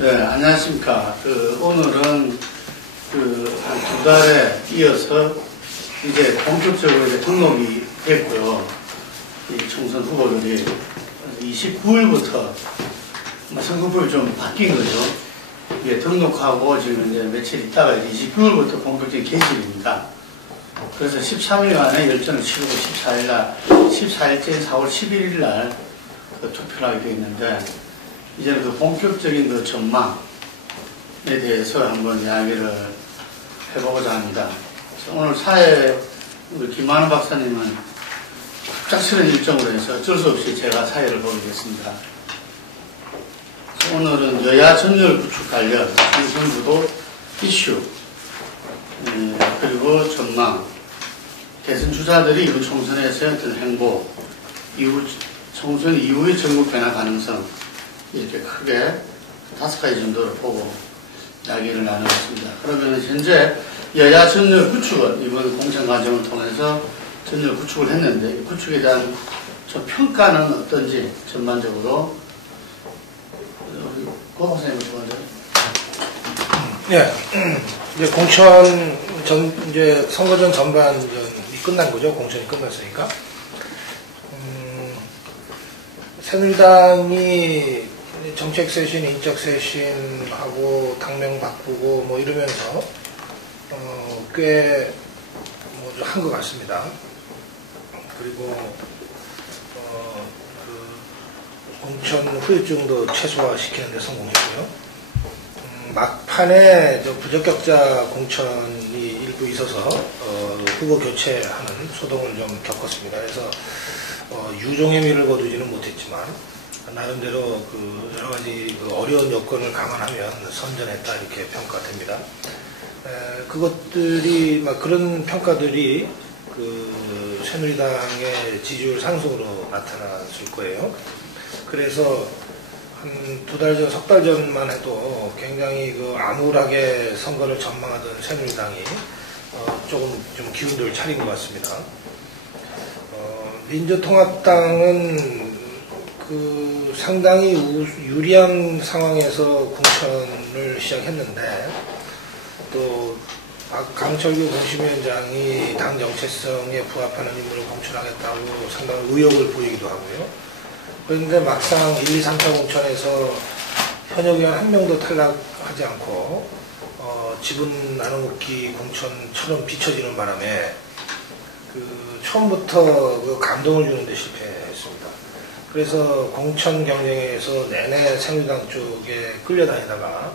네, 안녕하십니까. 오늘은 한 두 달에 이어서 이제 본격적으로 이제 등록이 됐고요. 이 총선 후보들이 29일부터 선거법이 좀 바뀐 거죠. 이게 등록하고 지금 이제 며칠 있다가 29일부터 본격적인 개시입니다. 그래서 13일간의 열전을 치르고 14일째인 4월 11일날 투표를 하게 되어 있는데, 이제는 그 본격적인 전망에 대해서 한번 이야기를 해보고자 합니다. 오늘 사회 우리 김만우 박사님은 갑작스런 일정으로 해서 어쩔 수 없이 제가 사회를 보게 됐습니다. 오늘은 여야 전열 구축 관련 총선구도 이슈, 그리고 전망, 대선 주자들이 이번 총선에서의 어떤 행보, 총선 이후의 전국 변화 가능성, 이렇게 크게 5가지 정도를 보고 이야기를 나누었습니다. 그러면 현재 여야 전열 구축은 이번 공천 과정을 통해서 전열 구축을 했는데, 이 구축에 대한 좀 평가는 어떤지 전반적으로 고 박사님부터 먼저. 네, 이제 공천 이제 선거전 전반전이 끝난 거죠. 공천이 끝났으니까. 새누리당이 정책 쇄신, 인적 쇄신하고 당명 바꾸고 뭐 이러면서 꽤 한 것 같습니다. 그리고 공천 후유증도 최소화시키는 데 성공했고요. 막판에 부적격자 공천이 일부 있어서 후보 교체하는 소동을 좀 겪었습니다. 그래서 유종의 미를 거두지는 못했지만 나름대로 여러 가지 어려운 여건을 감안하면 선전했다 이렇게 평가됩니다. 그것들이 그런 평가들이 새누리당의 지지율 상승으로 나타났을 거예요. 그래서 한 두 달 전, 석 달 전만 해도 굉장히 암울하게 선거를 전망하던 새누리당이 조금 좀 기운들을 차린 것 같습니다. 민주통합당은 상당히 유리한 상황에서 공천을 시작했는데, 또 강철규 공심위원장이 당 정체성에 부합하는 인물을 공천하겠다고 상당히 의욕을 보이기도 하고요. 그런데 막상 1, 2, 3차 공천에서 현역 의원 한 명도 탈락하지 않고 지분 나눠먹기 공천처럼 비춰지는 바람에 처음부터 감동을 주는데 실패했습니다. 그래서 공천 경쟁에서 내내 새누리당 쪽에 끌려다니다가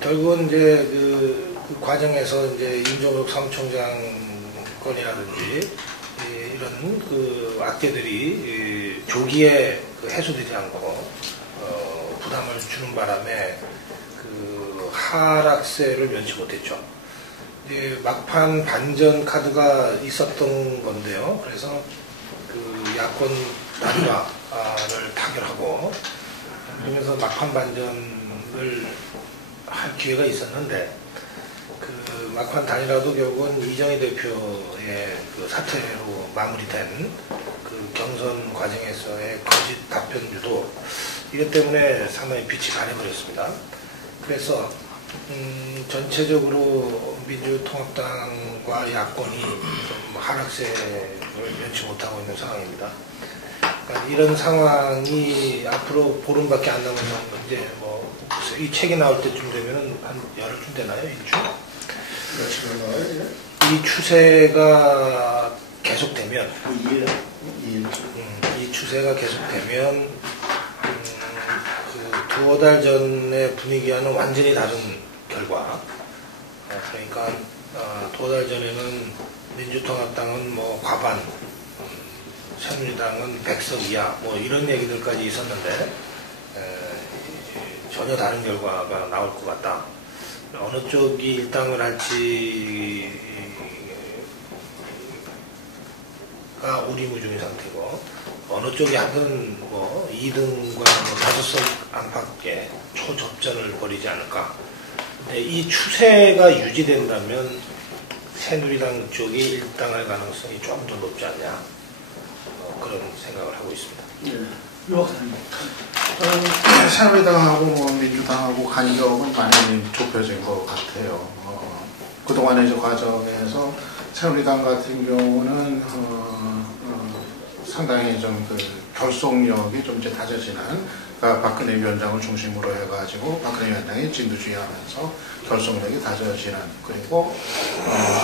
결국은 이제 그 과정에서 이제 임종석 사무총장 건이라든지 이런 악재들이 조기에 해소되지 않고 부담을 주는 바람에 하락세를 면치 못했죠. 막판 반전 카드가 있었던 건데요. 그래서 야권 단일화를 타결하고 그러면서 막판 반전을 할 기회가 있었는데, 막판 단일화도 결국은 이정희 대표의 사퇴로 마무리된 경선 과정에서의 거짓 답변주도 이것 때문에 상당히 빛이 가려버렸습니다. 그래서 전체적으로 민주통합당과 야권이 좀 하락세를 면치 못하고 있는 상황입니다. 그러니까 이런 상황이 앞으로 보름밖에 안 남은 이제 이 책이 나올 때쯤 되면은 한 열흘쯤 되나요? 일주? 이 추세가 계속되면, 이 추세가 계속되면 두어 달 전의 분위기와는 완전히 다른 결과. 그러니까 두어 달 전에는 민주통합당은 과반, 새누리당은 100석 이하 이런 얘기들까지 있었는데 전혀 다른 결과가 나올 것 같다. 어느 쪽이 일당을 할지가 우리무중인 상태고, 어느 쪽이 하든 2등과 5석 안팎의 초접전을 벌이지 않을까. 근데 이 추세가 유지된다면 새누리당 쪽이 일당할 가능성이 좀 더 높지 않냐, 그런 생각을 하고 있습니다. 네. 유 박사님. 새누리당하고 뭐 민주당하고 간격은 많이 좁혀진 것 같아요. 그동안의 이제 과정에서 새누리당 같은 경우는 상당히 좀 그 결속력이 좀 이제 다져지는, 그러니까 박근혜 위원장을 중심으로 해가지고 박근혜 위원장이 진두지휘하면서 결속력이 다져지는, 그리고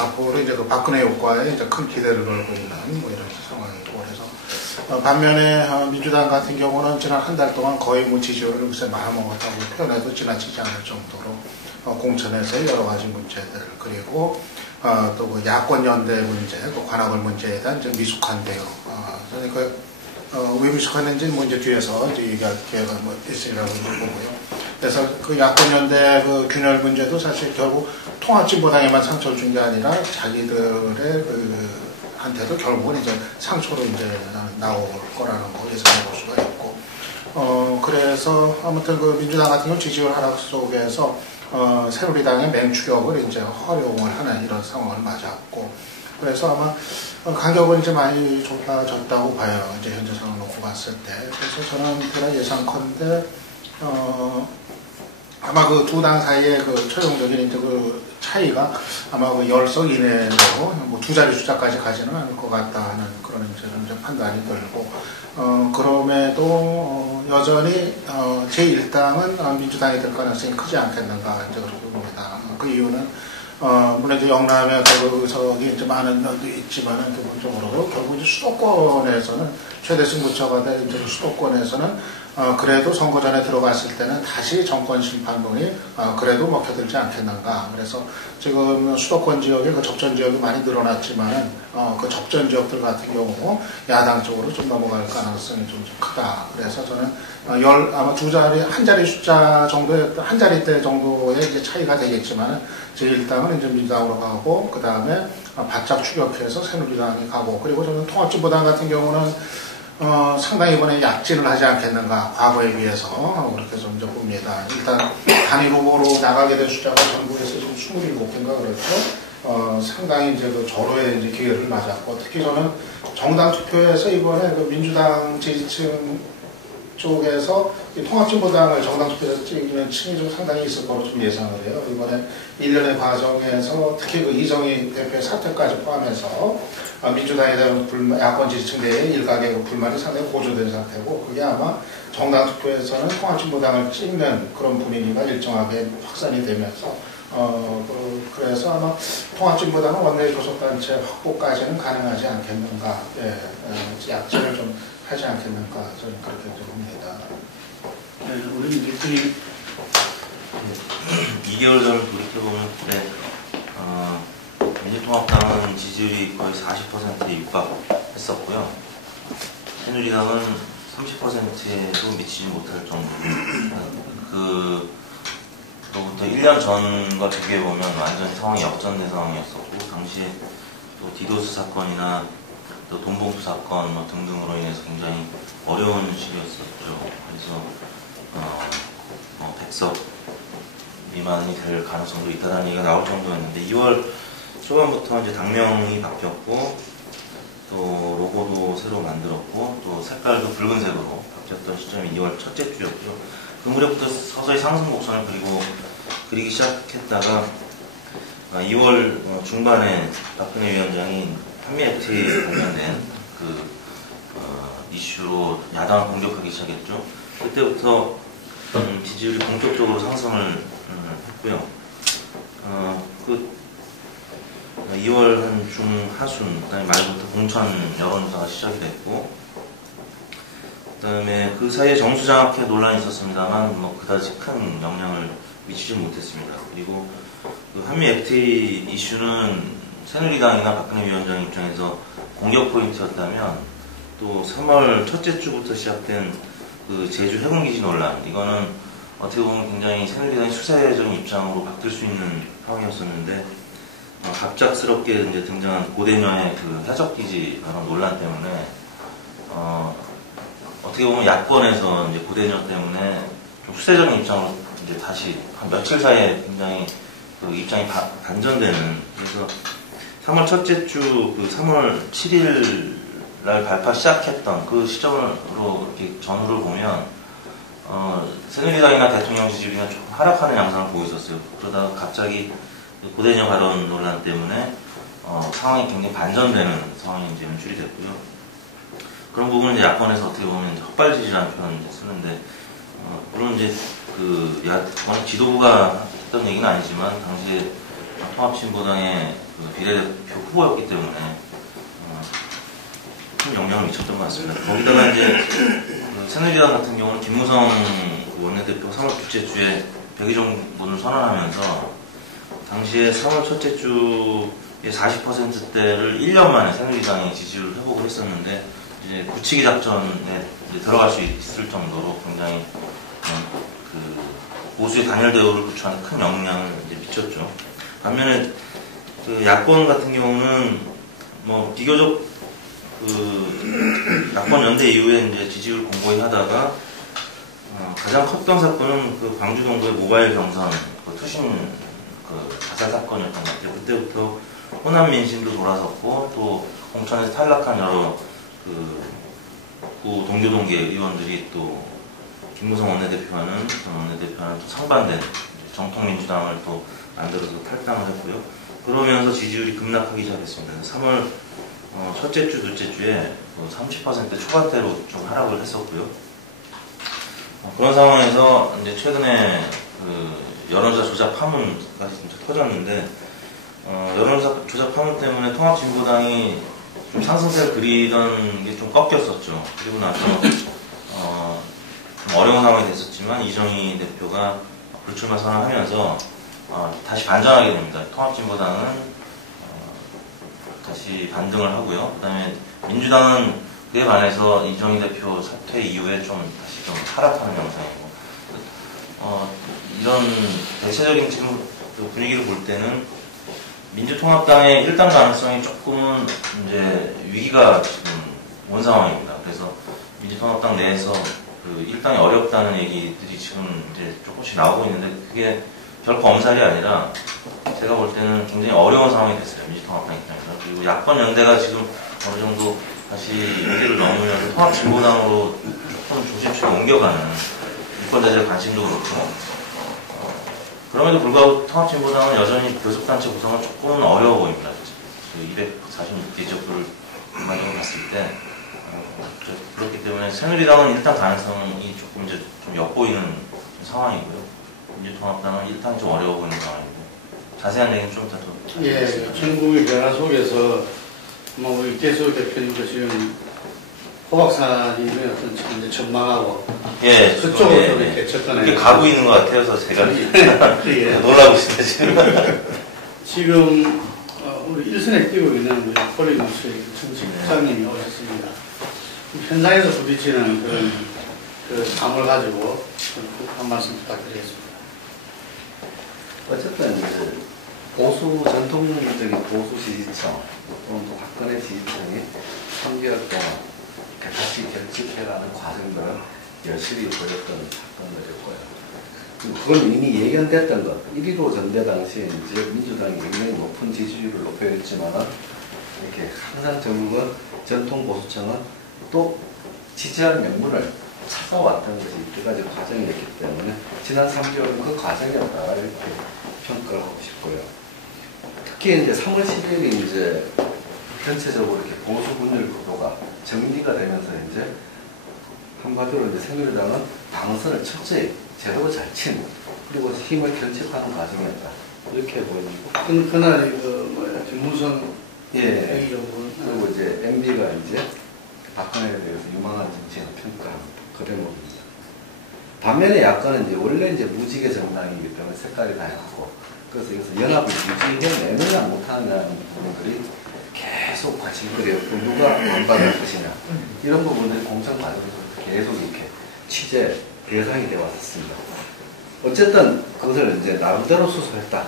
앞으로 이제 그 박근혜 효과에 이제 큰 기대를 걸고 있는 뭐 이런 상황이고, 그래서 반면에 민주당 같은 경우는 지난 한 달 동안 거의 뭐 지지율을 글쎄 말아먹었다고 표현해도 지나치지 않을 정도로 공천에서의 여러 가지 문제들, 그리고 또 그 야권 연대 문제, 그 관악을 문제에 대한 좀 미숙한 대응. 그러니까 왜 미숙한지 뭐 이제 뒤에서 이제 얘기할 기회가 뭐 있으리라고 보고요. 그래서 그 야권 연대 그 균열 문제도 사실 결국 통합진보당에만 상처를 준 게 아니라 자기들의 한테도 결국은 이제 상처로 이제 나올 거라는 거 예상해 볼 수가 있고, 그래서 아무튼 그 민주당 같은 경우 지지율 하락 속에서 새누리당의 맹추격을 이제 활용을 하는 이런 상황을 맞았고, 그래서 아마 간격은 이제 많이 좁아졌다고 봐요. 이제 현재 상황 놓고 봤을 때. 그래서 저는 그런 예상컨대 아마 그 두 당 사이의 그 최종적인 이제 그 차이가 아마 그 10석 이내로 뭐 두 자리 숫자까지 가지는 않을 것 같다 하는 그런 이제 판단이 들고, 그럼에도 여전히 제1당은 민주당이 될 가능성이 크지 않겠는가 이제 그렇게 봅니다. 그 이유는 물론 이제 영남에 그 의석이 이제 많은 면도 있지만은 기본적으로 결국 이제 수도권에서는 최대 승부처가 된 이제 수도권에서는 그래도 선거 전에 들어갔을 때는 다시 정권 심판론이 그래도 먹혀들지 않겠는가. 그래서 지금 수도권 지역에 그 접전 지역이 많이 늘어났지만은 그 접전 지역들 같은 경우 야당 쪽으로 좀 넘어갈 가능성이 좀 크다. 그래서 저는 아마 두 자리, 한 자리 숫자 정도의, 한 자리대 정도의 이제 차이가 되겠지만은 제1당은 이제 민주당으로 가고, 그 다음에 바짝 추격해서 새누리당이 가고, 그리고 저는 통합진보당 같은 경우는 상당히 이번에 약진을 하지 않겠는가, 과거에 비해서 그렇게 좀 봅니다. 일단 단일 후보로 나가게 된 숫자가 전국에서 지금 27개인가 그렇죠. 상당히 이제 그 절호의 이제 기회를 맞았고, 특히 저는 정당 투표에서 이번에 그 민주당 지지층 쪽에서 통합진보당을 정당 투표에서 찍는 층이 좀 상당히 있을 거로 좀 예상을 해요. 이번에 1년의 과정에서 특히 그 이정희 대표의 사퇴까지 포함해서 민주당에 대한 불만, 야권 지지층 내에 일각의 불만이 상당히 고조된 상태고, 그게 아마 정당 투표에서는 통합진보당을 찍는 그런 분위기가 일정하게 확산이 되면서 그래서 아마 통합진보당은 원내 교섭단체 확보까지는 가능하지 않겠는가, 약진을 좀 하지 않겠는가, 저는 그렇게 봅니다. 네, 우리 대표님. 2개월 전을 돌이켜보면, 민주통합당은 지지율이 거의 40%에 육박했었고요. 새누리당은 30%에도 미치지 못할 정도. 그로부터 1년 전과 비교해보면 완전히 상황이 역전된 상황이었었고, 당시에 또 디도스 사건이나 또 돈봉투 사건 뭐 등등으로 인해서 굉장히 어려운 시기였었죠. 그래서 100석 미만이 될 가능성도 있다는 얘기가 나올 정도였는데, 2월 초반부터 이제 당명이 바뀌었고, 또 로고도 새로 만들었고, 또 색깔도 붉은색으로 바뀌었던 시점이 2월 첫째 주였고요. 그 무렵부터 서서히 상승 곡선을 그리기 시작했다가 2월 중반에 박근혜 위원장이 한미 FTA 관련된 그 이슈로 야당을 공격하기 시작했죠. 그때부터 지지율이 본격적으로 상승을 했고요. 2월 한 중하순, 그다음에 말부터 공천 여론조사가 시작이 됐고, 그다음에 그 사이에 정수장학회 논란이 있었습니다만 뭐 그다지 큰 영향을 미치지 못했습니다. 그리고 그 한미 FTA 이슈는 새누리당이나 박근혜 위원장 입장에서 공격 포인트였다면, 또 3월 첫째 주부터 시작된 그 제주 해군기지 논란, 이거는 어떻게 보면 굉장히 새누리당의 수세적인 입장으로 바뀔 수 있는 상황이었었는데, 갑작스럽게 이제 등장한 고대녀의 그 해적기지 발언 논란 때문에 어떻게 보면 야권에서 이제 고대녀 때문에 좀 수세적인 입장으로 이제 다시 한 며칠 사이에 굉장히 그 입장이 반전되는, 그래서 3월 첫째 주 그 3월 7일 발파 시작했던 그 시점으로 이렇게 전후를 보면 새누리당이나 대통령 지지율이나 조금 하락하는 양상을 보고 있었어요. 그러다가 갑자기 고대녀 발언 논란 때문에 상황이 굉장히 반전되는 상황이 이제 연출이 됐고요. 그런 부분은 이제 야권에서 어떻게 보면 이제 헛발질이라는 표현을 이제 쓰는데, 물론 이제 야권 지도부가 했던 얘기는 아니지만 당시에 통합진보당의 그 비례대표 후보였기 때문에 큰 영향을 미쳤던 것 같습니다. 거기다가 이제 그 새누리당 같은 경우는 김무성 원내대표가 3월 둘째 주에 백의정문을 선언하면서 당시에 3월 첫째 주에 40%대를 1년 만에 새누리당이 지지율을 회복을 했었는데, 이제 굳히기 작전에 이제 들어갈 수 있을 정도로 굉장히 그 보수의 단일 대우를 구축하는 큰 영향을 이제 미쳤죠. 반면에 그 야권 같은 경우는 뭐 비교적 그 야권 연대 이후에 이제 지지율 공고히 하다가 가장 컸던 사건은 그 광주 동구의 모바일 경선 그 투신 그 자살 사건이었던 것 같아요. 그때부터 호남 민심도 돌아섰고 또 공천에서 탈락한 여러 구 동교동계 의원들이 또 김무성 원내대표와는 또 상반된 정통민주당을 또 만들어서 탈당을 했고요. 그러면서 지지율이 급락하기 시작했습니다. 3월 첫째 주, 둘째 주에 30% 초반대로 좀 하락을 했었고요. 그런 상황에서 이제 최근에 그 여론조사 조작 파문까지 진짜 터졌는데, 여론조사 조작 파문 때문에 통합진보당이 좀 상승세를 그리던 게 좀 꺾였었죠. 그리고 나서 좀 어려운 상황이 됐었지만 이정희 대표가 불출마 선언하면서 다시 반전하게 됩니다. 통합진보당은 다시 반등을 하고요. 그 다음에 민주당은 그에 반해서 이정희 대표 사퇴 이후에 좀 다시 좀 하락하는 양상이고, 이런 대체적인 지금 그 분위기를 볼 때는 민주통합당의 일당 가능성이 조금은 이제 위기가 지금 온 상황입니다. 그래서 민주통합당 내에서 그 일당이 어렵다는 얘기들이 지금 이제 조금씩 나오고 있는데, 그게 결코 엄살이 아니라 제가 볼 때는 굉장히 어려운 상황이 됐어요. 민주통합당 입장에서. 그리고 야권 연대가 지금 어느 정도 다시 위기를 넘으면서 통합진보당으로 조금 조심스레 옮겨가는 유권자들의 관심도 그렇고, 그럼에도 불구하고 통합진보당은 여전히 교섭단체 구성은 조금은 어려워 보입니다. 그 246개 지역구를 전반적으로 봤을 때. 그렇기 때문에 새누리당은 일단 가능성이 조금 이제 좀 엿보이는 상황이고요. 민주통합당은 일단 좀 어려워 보이는 상황이고, 자세한 얘기는 좀 더. 예, 전국의 변화 속에서 뭐 우리 계수 대표님도 지금 호박산이면 어떤 이제 전망하고 예, 그쪽으로 좀 이렇게 접근해. 이렇게 가고 있는 것 같아서 제가 예. 놀라고 있습니다 지금. 지금 우리 일선에 뛰고 있는 우리 폴리뉴스의 정치국장님이 오셨습니다. 현장에서 부딪히는 그런 그 감을 가지고 한 말씀 부탁드리겠습니다. 어쨌든 이제 전통적인 보수 지지층 또는 또 박근혜 지지층이 3개월 동안 다시 결집해가는 과정들은 여실히 보였던 사건들이고요. 그건 이미 예견됐던 것. 1.15 전대 당시에 이제 민주당이 굉장히 높은 지지율을 높여있지만은 이렇게 항상 전국은 전통 보수층은 또 지지할 명분을 찾아왔던 것이 이때까지 과정이었기 때문에 지난 3개월은 그 과정이었다 이렇게 평가를 하고 싶고요. 특히 이제 3월 10일이 이제 전체적으로 이렇게 보수 분열 구도가 정리가 되면서 이제 한마디로 이제 새누리당은 당선을 철저히 제대로 잘 친, 그리고 힘을 결집하는 과정이었다 이렇게 보이고. 그날 김무성 예. 그리고 이제 MB가 이제 박근혜에 대해서 유망한 정치인을 평가한 그 대목입니다. 반면에 야권은 이제 원래 이제 무지개 정당이기 때문에 색깔이 다양하고, 그래서 여기서 연합을 유지해내느냐 못하느냐는 부분들이 계속 관심거리였고, 누가 반발할 것이냐 이런 부분들이 공천 과정에서 계속 이렇게 취재 대상이 되어 왔습니다. 어쨌든 그것을 이제 나름대로 수습했다.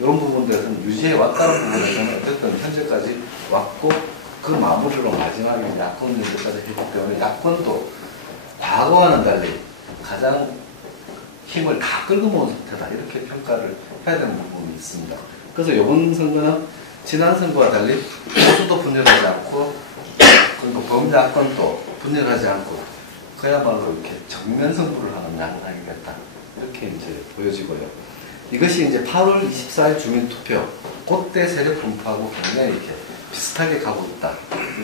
이런 부분들에서는 유지해 왔다는 부분에서는 어쨌든 현재까지 왔고, 그 마무리로 마지막에 야권 문제까지 했기 때문에 야권도 과거와는 달리 가장 힘을 다 끌고 모은 상태다 이렇게 평가를 해야 되는 부분이 있습니다. 그래서 이번 선거는 지난 선거와 달리 보수도 분열하지 않고 그러니까 범야권도 분열하지 않고 그야말로 이렇게 정면 승부를 하는 양당이겠다. 이렇게 이제 보여지고요. 이것이 이제 8월 24일 주민투표, 그때 세력 분포하고 굉장히 이렇게 비슷하게 가고 있다.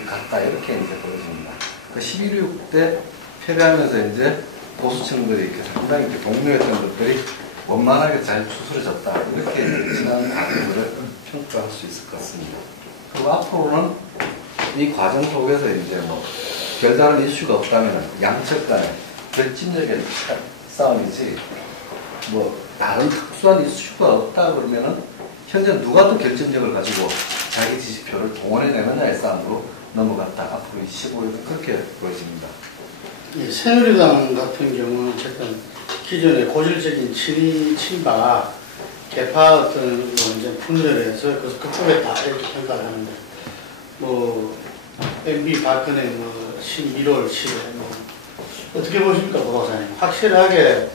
같다. 이렇게 이제 보여집니다. 그 11.6 때 패배하면서 이제 보수층들이 이렇게 상당히 이렇게 동료했던 것들이 원만하게 잘 추스러졌다. 이렇게 이제 지난 과정을 평가할 수 있을 것 같습니다. 그리고 앞으로는 이 과정 속에서 이제 뭐 별다른 이슈가 없다면 양측 간의 결집력의 싸움이지 뭐 다른 특수한 이슈가 없다 그러면은 현재 누가 더 결집력을 가지고 자기 지지표를 동원해내느냐의 싸움으로 넘어갔다. 앞으로 15일은 그렇게 보여집니다. 예, 새누리당 같은 경우는 어쨌든 기존의 고질적인 친박 개파 어떤 이제 분열해서 그것을 극복했다 이렇게 평가를 하는데 뭐 MB 박근혜 뭐 11월 7일 뭐 어떻게 보십니까, 고 박사님? 확실하게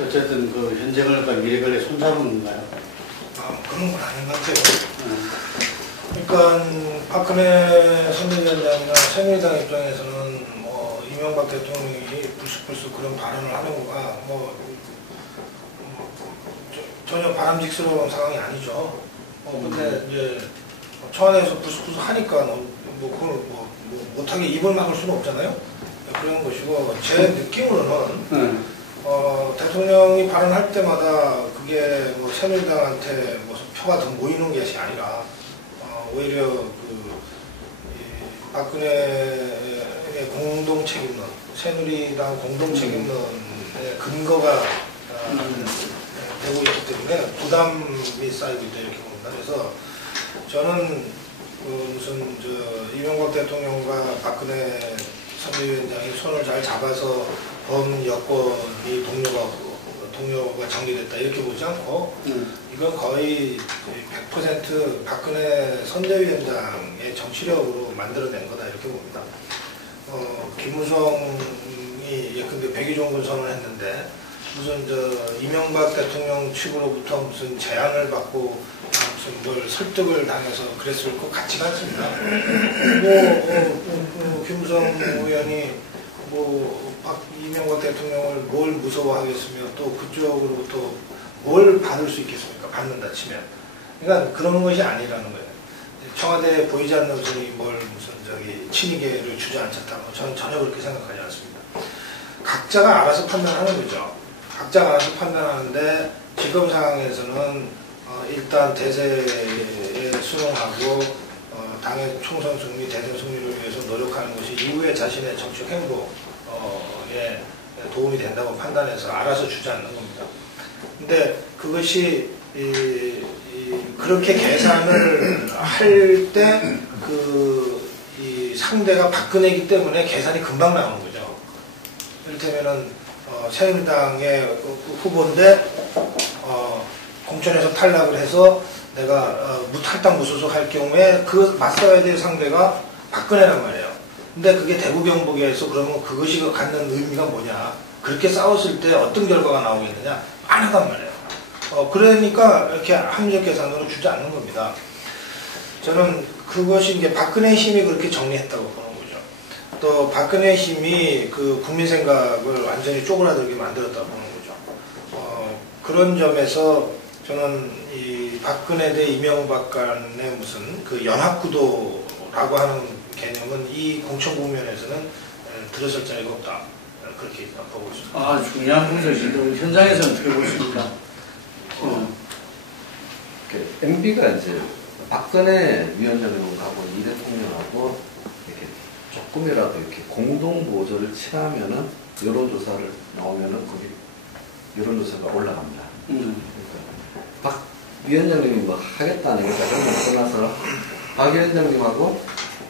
어쨌든 그 현재권력과 미래권력에 손잡은 건가요? 그런 건 아닌 것 같아요. 그러니까 박근혜 선대위원장이나 새누리당 입장에서는 뭐 이명박 대통령이 불쑥불쑥 그런 발언을 하는 거가 전혀 바람직스러운 상황이 아니죠. 근데 이제 청와대에서 불쑥불쑥 하니까 그걸 못하게 입을 막을 수는 없잖아요. 그런 것이고 제 느낌으로는 대통령이 발언할 때마다 그게 뭐 새누리당한테 뭐 표가 더 모이는 것이 아니라 오히려 박근혜의 공동 책임론, 새누리당 공동 책임론의 근거가 되고 있기 때문에 부담이 쌓이고 있다 이렇게 봅니다. 그래서 저는 무슨 이명박 대통령과 박근혜 선대위원장이 손을 잘 잡아서 범여권이 동료가 정리됐다 이렇게 보지 않고 이건 거의 100% 박근혜 선대위원장의 정치력으로 만들어낸 거다 이렇게 봅니다. 김무성이 예컨대 백의종군 선언했는데 무슨 이명박 대통령 측으로부터 무슨 제안을 받고 무슨 뭘 설득을 당해서 그랬을 것 같지가 않습니다. 김무성 의원이 이명박 대통령을 뭘 무서워하겠으며 또 그쪽으로부터 뭘 받을 수 있겠습니까? 받는다 치면. 그러니까 그런 것이 아니라는 거예요. 청와대에 보이지 않는 분이 뭘 무슨 친이계를 주저앉혔다고 저는 전혀 그렇게 생각하지 않습니다. 각자가 알아서 판단하는 거죠. 각자가 알아서 판단하는데 지금 상황에서는 일단 대세에 순응하고 당의 총선 승리, 대선 승리를 위해서 노력하는 것이 이후에 자신의 정치적 행보에 도움이 된다고 판단해서 알아서 주저앉는 겁니다. 근데 그것이 그렇게 계산을 할 때 이 상대가 박근혜이기 때문에 계산이 금방 나오는 거죠. 이를테면은 새누리당의 후보인데 공천에서 탈락을 해서 내가 탈당 무소속 할 경우에 그 맞서야 될 상대가 박근혜란 말이에요. 근데 그게 대구 경북에서 그러면 그것이 갖는 의미가 뭐냐? 그렇게 싸웠을 때 어떤 결과가 나오겠느냐? 안 하단 말이에요. 그러니까 이렇게 합리적 계산으로 주지 않는 겁니다. 저는 그것이 이제 박근혜 힘이 그렇게 정리했다고 보는 거죠. 또 박근혜 힘이 그 국민 생각을 완전히 쪼그라들게 만들었다고 보는 거죠. 그런 점에서 저는 이 박근혜 대 이명박 간의 무슨 그 연합구도라고 하는 개념은 이 공천 국면에서는 들어설 자리가 없다. 그렇게 보고 있습니다. 중요한 문제죠. 현장에서는 어떻게 보십니까? MB가 이제 박근혜 위원장하고 이 대통령하고 이렇게 조금이라도 이렇게 공동 보조를 취하면은 여론조사를 나오면은 거기 여론조사가 올라갑니다. 그러니까 박 위원장님이 뭐 하겠다는 게 그런 거 떠나서 박 위원장님하고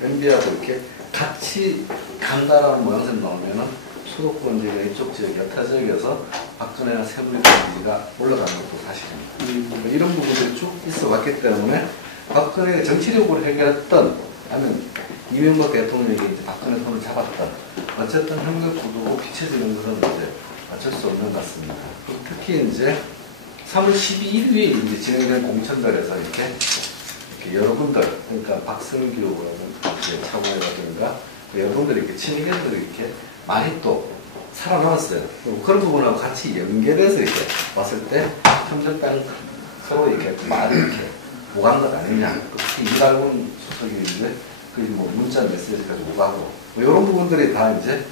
MB하고 이렇게 같이 간다라는 모양새로 나오면은 수도권 지역, 이쪽 지역, 여타 지역에서 박근혜나 새누리당 지지가 올라가는 것도 사실입니다. 그러니까 이런 부분들이 쭉 있어 왔기 때문에 박근혜가 정치력으로 해결했던, 아니면 이명박 대통령에게 이제 박근혜 손을 잡았던, 어쨌든 협력 구도로 비춰지는 것은 이제 어쩔 수 없는 것 같습니다. 특히 이제 3월 12일 이제 진행된 공천들에서 이렇게 여러 분들, 그러니까 박승규 차관이라든가 여러분들이 이렇게 친이계들이 이렇게 많이 또 살아남았어요. 그리고 그런 부분하고 같이 연결해서 이렇게 봤을 때 현재땅 서로 이렇게 많이 이렇게 오간 것 아니냐. 특히 이달군 수석이 뭐 문자 메시지까지 오가고 뭐 이런 부분들이 다 이제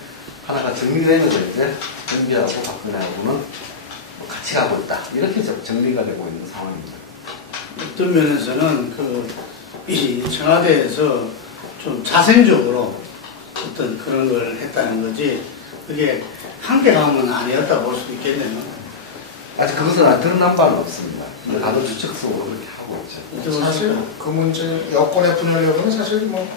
하나가 정리되면서 이제 MB하고 박근혜하고는 뭐 같이 가고 있다. 이렇게 정리가 되고 있는 상황입니다. 어떤 면에서는 이 청와대에서 좀 자생적으로 어떤 그런 걸 했다는 거지, 그게 한계감은 아니었다 볼 수도 있겠네요. 아직 그것은 드러난 바는 없습니다. 다들 추측속으로 그렇게 하고 있죠. 사실 그 문제, 여권의 분열력은 사실 뭐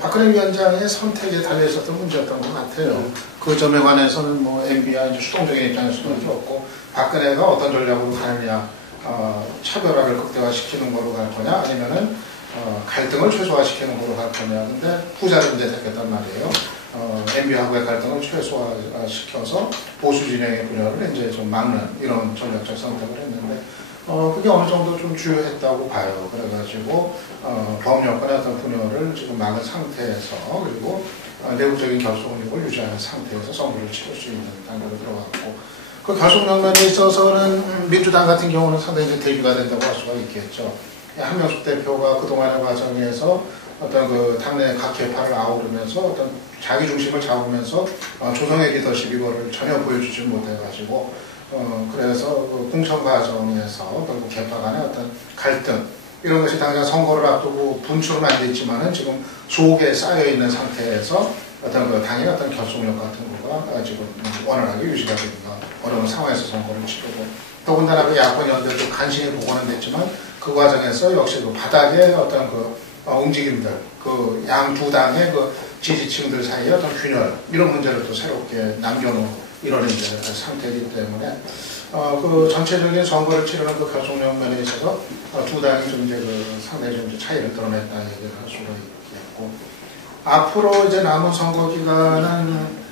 박근혜 위원장의 선택에 달려 있었던 문제였던 것 같아요. 그 점에 관해서는 뭐 MB와 이제 수동적인 입장일 수밖에 없고, 박근혜가 어떤 전략으로 가느냐, 차별화를 극대화시키는 거로 갈 거냐, 아니면은 갈등을 최소화시키는 거로 갈 거냐. 근데 후자를 이제 택했단 말이에요. MB하고의 갈등을 최소화시켜서 보수 진영의 분열을 이제 좀 막는 이런 전략적 선택을 했는데, 그게 어느 정도 좀 주요했다고 봐요. 그래가지고 범 여건의 어떤 분열을 지금 막은 상태에서, 그리고 내부적인 결속력을 유지하는 상태에서 선거를 치를 수 있는 단계로 들어갔고, 그 결속력 면에 있어서는 민주당 같은 경우는 상당히 이제 대비가 된다고 할 수가 있겠죠. 한명숙 대표가 그동안의 과정에서 어떤 그 당내 각 계파를 아우르면서 어떤 자기 중심을 잡으면서 조정의 리더십 이거를 전혀 보여주지 못해가지고, 그래서 그 공천 과정에서 결국 계파 간의 어떤 갈등, 이런 것이 당장 선거를 앞두고 분출은 안 됐지만은 지금 속에 쌓여있는 상태에서 어떤 그 당의 어떤 결속력 같은 거가 지금 원활하게 유지가 되는 어려운 상황에서 선거를 치르고, 더군다나 그 야권 연대도 간신히 복원은 됐지만 그 과정에서 역시 그 바닥의 어떤 그 움직임들, 그 양 두 당의 그 지지층들 사이의 어떤 균열, 이런 문제를 또 새롭게 남겨놓은 이런 이제 상태이기 때문에 그 전체적인 선거를 치르는 그 결속력 면에 있어서 두 당이 좀 이제 그 상당히 좀 차이를 드러냈다는 얘기를 할 수가 있겠고, 앞으로 이제 남은 선거 기간은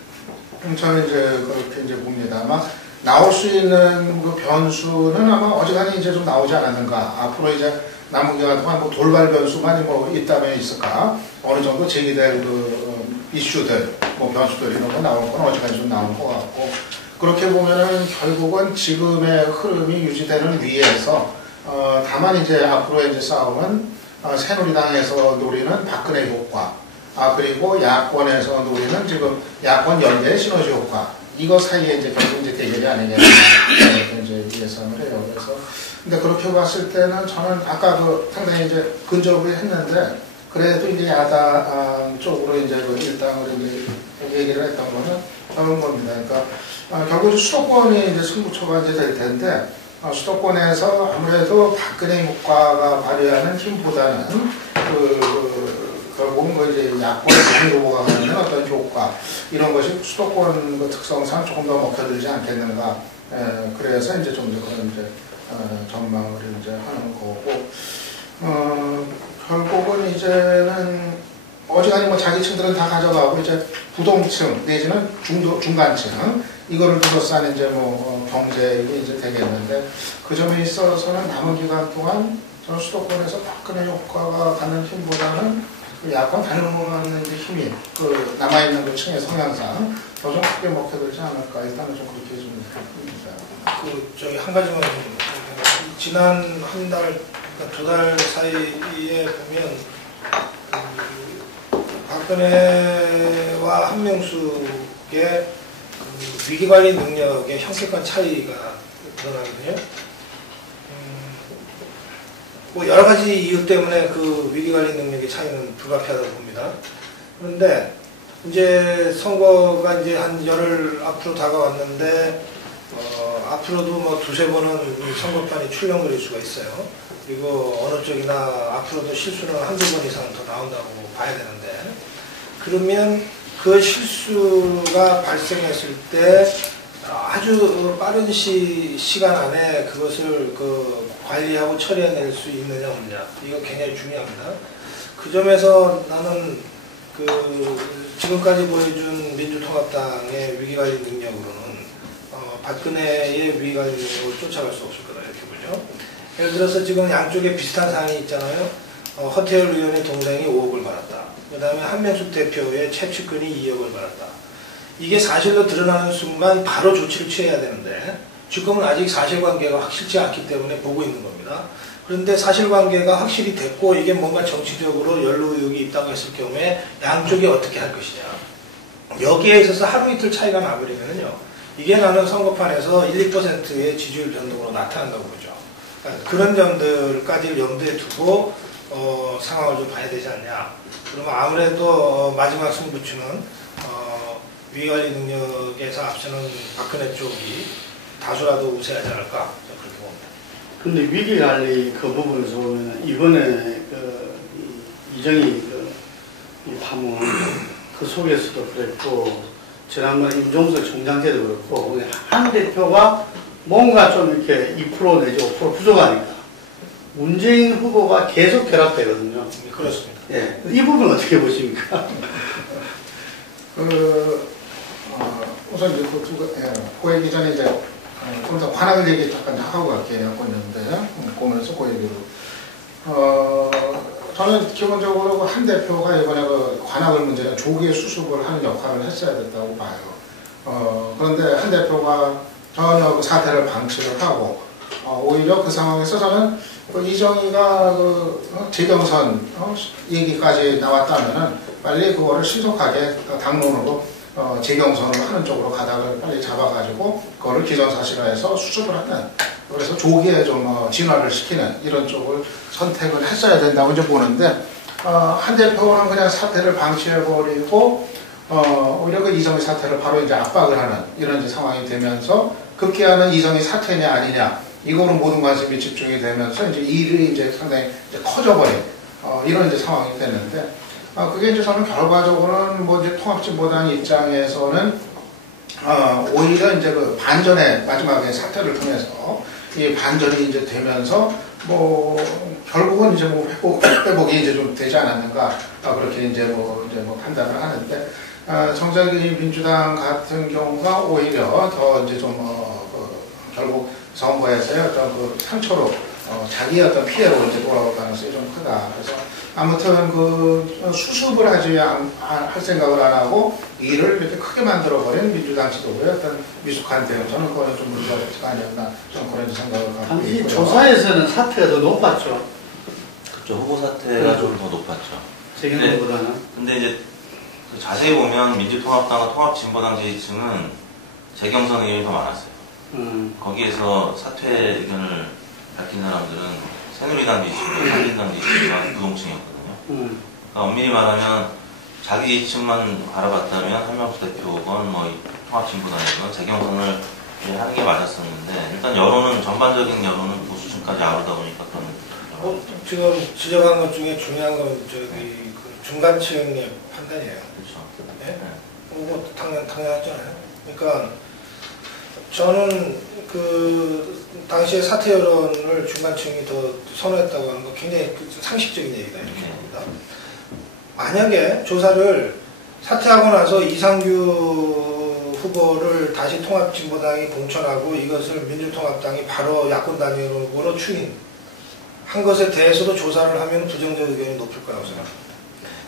저는 이제 그렇게 이제 봅니다. 아마 나올 수 있는 그 변수는 아마 어지간히 이제 좀 나오지 않았는가. 앞으로 이제 남은 기간 동안 뭐 돌발 변수만이 뭐 있다면 있을까. 어느 정도 제기될 그 이슈들, 뭐 변수들 이런 거 나올 건 어지간히 좀 나온 것 같고, 그렇게 보면은 결국은 지금의 흐름이 유지되는 위에서 다만 이제 앞으로의 이제 싸움은 새누리당에서 노리는 박근혜 효과, 그리고 야권에서 노리는 지금 야권 연대의 시너지 효과, 이거 사이에 이제 결국 이제 대결이 아니냐 이렇게 이제 예상을 해요. 그래서 근데 그렇게 봤을 때는 저는 아까 그 상당히 이제 근접을 했는데, 그래도 이제 야당 쪽으로 이제 그 일당을 이제 얘기를 했던 거는 그런 겁니다. 그러니까 결국 수도권이 이제 승부처가 이제 될 텐데, 수도권에서 아무래도 박근혜 효과가 발휘하는 힘보다는 결국은 그 이제 야권의 당 후보가 갖는 어떤 효과, 이런 것이 수도권 그 특성상 조금 더 먹혀들지 않겠는가. 그래서 이제 좀 더 그런 이제 전망을 이제 하는 거고, 결국은 이제는 어지간히 뭐 자기층들은 다 가져가고 이제 부동층 내지는 중간층 이거를 둘러싼 이제 뭐 경제가 이제 되겠는데, 그 점에 있어서는 남은 기간 동안 저는 수도권에서 박근혜 효과가 갖는 힘보다는 그 야권 다른 후보가 갖는 이제 힘이 그 남아있는 그 층의 성향상 더 좀 크게 먹혀들지 않을까. 일단은 좀 그렇게 좀 생각합니다. 한 가지만 지난 한 달, 두 달 사이에 보면 박근혜와 한명숙의 위기관리 능력의 현격한 차이가 드러나거든요. 뭐 여러 가지 이유 때문에 그 위기관리 능력의 차이는 불가피하다고 봅니다. 그런데 이제 선거가 이제 한 열흘 앞으로 다가왔는데, 앞으로도 뭐 두세 번은 선거판이 출렁거릴 수가 있어요. 그리고 어느 쪽이나 앞으로도 실수는 한두 번 이상 더 나온다고 봐야 되는데, 그러면 그 실수가 발생했을 때 아주 빠른 시간 안에 그것을 그 관리하고 처리해낼 수 있느냐 없느냐, 이거 굉장히 중요합니다. 그 점에서 나는 그 지금까지 보여준 민주통합당의 위기관리 능력으로는 박근혜의 위기관리 능력을 쫓아갈 수 없을 거다, 이렇게 보죠. 예를 들어서 지금 양쪽에 비슷한 사안이 있잖아요. 허태열 의원의 동생이 5억을 받았다. 그 다음에 한명숙 대표의 채취권이 2억을 받았다. 이게 사실로 드러나는 순간 바로 조치를 취해야 되는데 지금은 아직 사실관계가 확실치 않기 때문에 보고 있는 겁니다. 그런데 사실관계가 확실히 됐고 이게 뭔가 정치적으로 연루 의혹이 있다고 했을 경우에 양쪽이 어떻게 할 것이냐. 여기에 있어서 하루 이틀 차이가 나버리면요. 이게 나는 선거판에서 1, 2%의 지지율 변동으로 나타난다고 보죠. 그런 점들까지를 염두에 두고 상황을 좀 봐야 되지 않냐. 그러면 아무래도 마지막 승부처는 위기관리 능력에서 앞서는 박근혜 쪽이 다수라도 우세하지 않을까 그렇게 봅니다. 근데 위기관리 그 부분에서 보면 이번에 이정희 이 파문 그 속에서도 그랬고 지난번 임종석 총장 때도 그렇고 한 대표가 뭔가 좀 이렇게 2% 내지 5% 부족하니까 문재인 후보가 계속 결합되거든요. 그렇습니다. 예, 이 부분 어떻게 보십니까? 우선 이제 그 얘기 전에 이제 좀 더 관악을 얘기 잠깐 하고 갈게요. 보면서 그 얘기로. 저는 기본적으로 한 대표가 이번에 그 관악을 문제는 조기에 수습을 하는 역할을 했어야 됐다고 봐요. 그런데 한 대표가 전혀 그 사태를 방치를 하고, 오히려 그 상황에서 저는 그 이정희가 재경선 얘기까지 나왔다면은 빨리 그거를 신속하게 당론으로 재경선을 하는 쪽으로 가닥을 빨리 잡아가지고 그거를 기정사실화해서 수습을 하는, 그래서 조기에 좀 진화를 시키는 이런 쪽을 선택을 했어야 된다고 이제 보는데, 한 대표는 그냥 사태를 방치해버리고 오히려 그 이정희 사태를 바로 이제 압박을 하는 이런 이제 상황이 되면서 급기야는 이정희 사태냐 아니냐 이거로 모든 관심이 집중이 되면서 이제 일이 이제 상당히 이제 커져버린 이런 이제 상황이 됐는데, 그게 이제 저는 결과적으로는 뭐 이제 통합진보당 입장에서는 오히려 이제 그 반전의 마지막에 사태를 통해서 이 반전이 이제 되면서 뭐 결국은 이제 뭐 회복이 이제 좀 되지 않았는가 그렇게 이제 뭐 판단을 하는데, 정작 이 민주당 같은 경우가 오히려 더 이제 좀 결국 선거에서의 어떤 그 상처로 자기의 어떤 피해로 이제 돌아올 가능성이 좀 크다. 그래서 아무튼 그 수습을 할 생각을 안 하고 일을 이렇게 크게 만들어버린 민주당 지도부의 어떤 미숙한 대응, 저는 그거는 좀 문제가 아니었나 저는 그런 생각을 갖고 당시 있고요. 조사에서는 사태가 더 높았죠. 그렇죠. 후보 사태가 좀 더 높았죠. 재경선보다는. 근데 이제 자세히 보면 민주통합당과 통합진보당 지지층은 재경선 의견이 더 많았어요. 거기에서 사퇴 의견을 밝힌 사람들은 새누리당 지지층과 한진당 지지층과 부동층이었거든요. 그러니까 엄밀히 말하면 자기 지지층만 바라봤다면 한명숙 대표건 뭐 통합진보당이건 재경선을 하는 게 맞았었는데, 일단 여론은 전반적인 여론은 보수층까지 아우르다 보니까 그런. 지금 지적한 것 중에 중요한 건 그 중간층의 판단이에요. 그렇죠. 네? 뭐 당연하잖아요. 그러니까 저는 그 당시에 사퇴 여론을 중간층이 더 선호했다고 하는 거 굉장히 상식적인 얘기다 이렇게 봅니다. 만약에 조사를 사퇴하고 나서 이상규 후보를 다시 통합진보당이 공천하고 이것을 민주통합당이 바로 야권 단일후보로 추인한 것에 대해서도 조사를 하면 부정적 의견이 높을 거라고 생각합니다.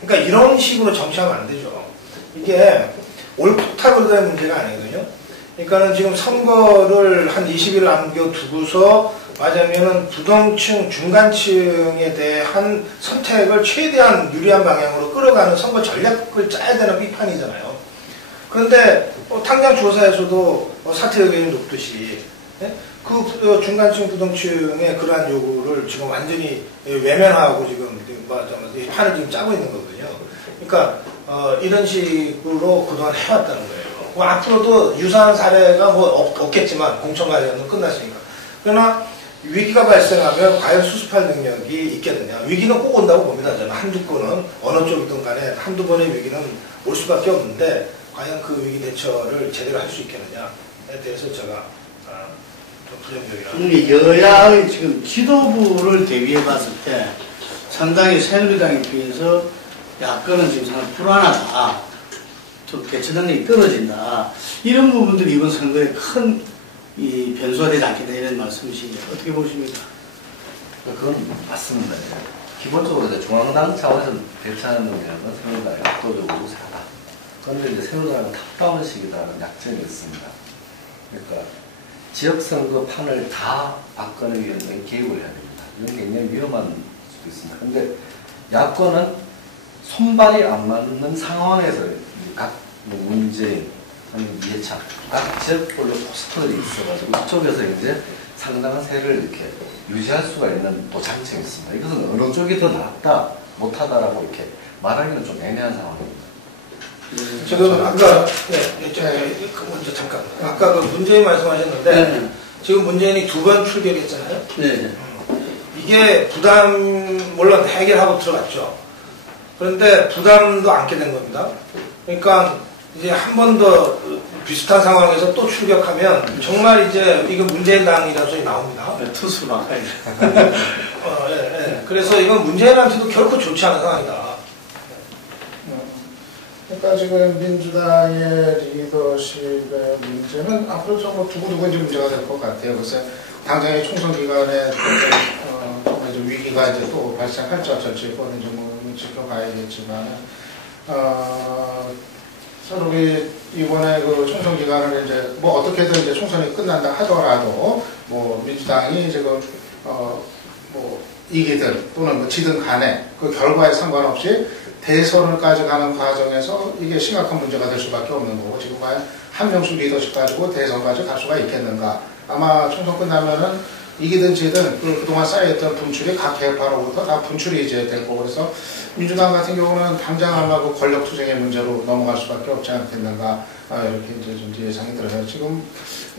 그러니까 이런 식으로 정치하면 안 되죠. 이게 옳다고 된 문제가 아니거든요. 그러니까는 지금 선거를 한 20일 남겨두고서 맞으면은 부동층, 중간층에 대한 선택을 최대한 유리한 방향으로 끌어가는 선거 전략을 짜야 되는 비판이잖아요. 그런데 당장 조사에서도 사퇴 의견이 높듯이 그 중간층, 부동층의 그러한 요구를 지금 완전히 외면하고 지금 판을 지금 짜고 있는 거거든요. 그러니까 이런 식으로 그동안 해왔다는 거예요. 뭐 앞으로도 유사한 사례가 뭐 없겠지만 공천 관련은 끝났으니까. 그러나 위기가 발생하면 과연 수습할 능력이 있겠느냐. 위기는 꼭 온다고 봅니다. 저는 한두 건은 어느 쪽이든 간에 한두 번의 위기는 올 수밖에 없는데 과연 그 위기 대처를 제대로 할 수 있겠느냐에 대해서 제가 좀 부정적이라고. 여야의 지금 지도부를 대비해 봤을 때 상당히 새누리당에 비해서 야권은 지금 상당히 불안하다. 좀 대처능력이 떨어진다. 이런 부분들이 이번 선거에 큰 변수가 되지 않겠다 이런 말씀이신데 어떻게 보십니까? 그건 맞습니다. 기본적으로 이제 중앙당 차원에서 배치하는 능력은 새누리당이 압도적으로 우세하다. 그런데 이제 새누리당은 탑다운식이라는 약점이 있습니다. 그러니까 지역선거 판을 다 박근혜 위원장이 개입을 해야 됩니다. 이건 굉장히 위험한 수도 있습니다. 근데 야권은 손발이 안 맞는 상황에서 각 문재인, 이해찬, 각 지역별로 포스터들이 있어가지고 이쪽에서 이제 상당한 세를 이렇게 유지할 수가 있는 또 장점이 있습니다. 이것은 어느 쪽이 더 낫다, 못하다라고 이렇게 말하기는 좀 애매한 상황입니다. 지금 아까 먼저 잠깐 아까 그 문재인 말씀하셨는데 네. 지금 문재인이 2번 출결했잖아요. 네. 이게 부담 물론 해결하고 들어갔죠. 그런데 부담도 안게 된 겁니다. 그러니까 이제 한 번 더 비슷한 상황에서 또 출격하면 정말 이제 이건 문재인 당이라는 소리 나옵니다. 투수 막아야 그래서 이건 문재인한테도 결코 좋지 않은 상황이다. 그러니까 지금 민주당의 리더십의 문제는 앞으로 좀 두고두고 문제가 될 것 같아요. 그래서 당장의 총선 기간에 정말 좀 위기가 이제 또 발생할지 어쩔지 그거는 좀 지켜봐야겠지만 서로 이번에 그 총선 기간을 이제 뭐 어떻게든 이제 총선이 끝난다 하더라도 뭐 민주당이 지금 뭐 이기든 또는 뭐 지든 간에 그 결과에 상관없이 대선을까지 가는 과정에서 이게 심각한 문제가 될 수밖에 없는 거고 지금 과연 한명숙 리더십 가지고 대선까지 갈 수가 있겠는가. 아마 총선 끝나면은 이기든 지든 그동안 쌓여있던 분출이 각 계파로부터 다 분출이 이제 될 거고 그래서 민주당 같은 경우는 당장 아마 그 권력 투쟁의 문제로 넘어갈 수밖에 없지 않겠는가 이렇게 이제 좀 예상이 들어요. 지금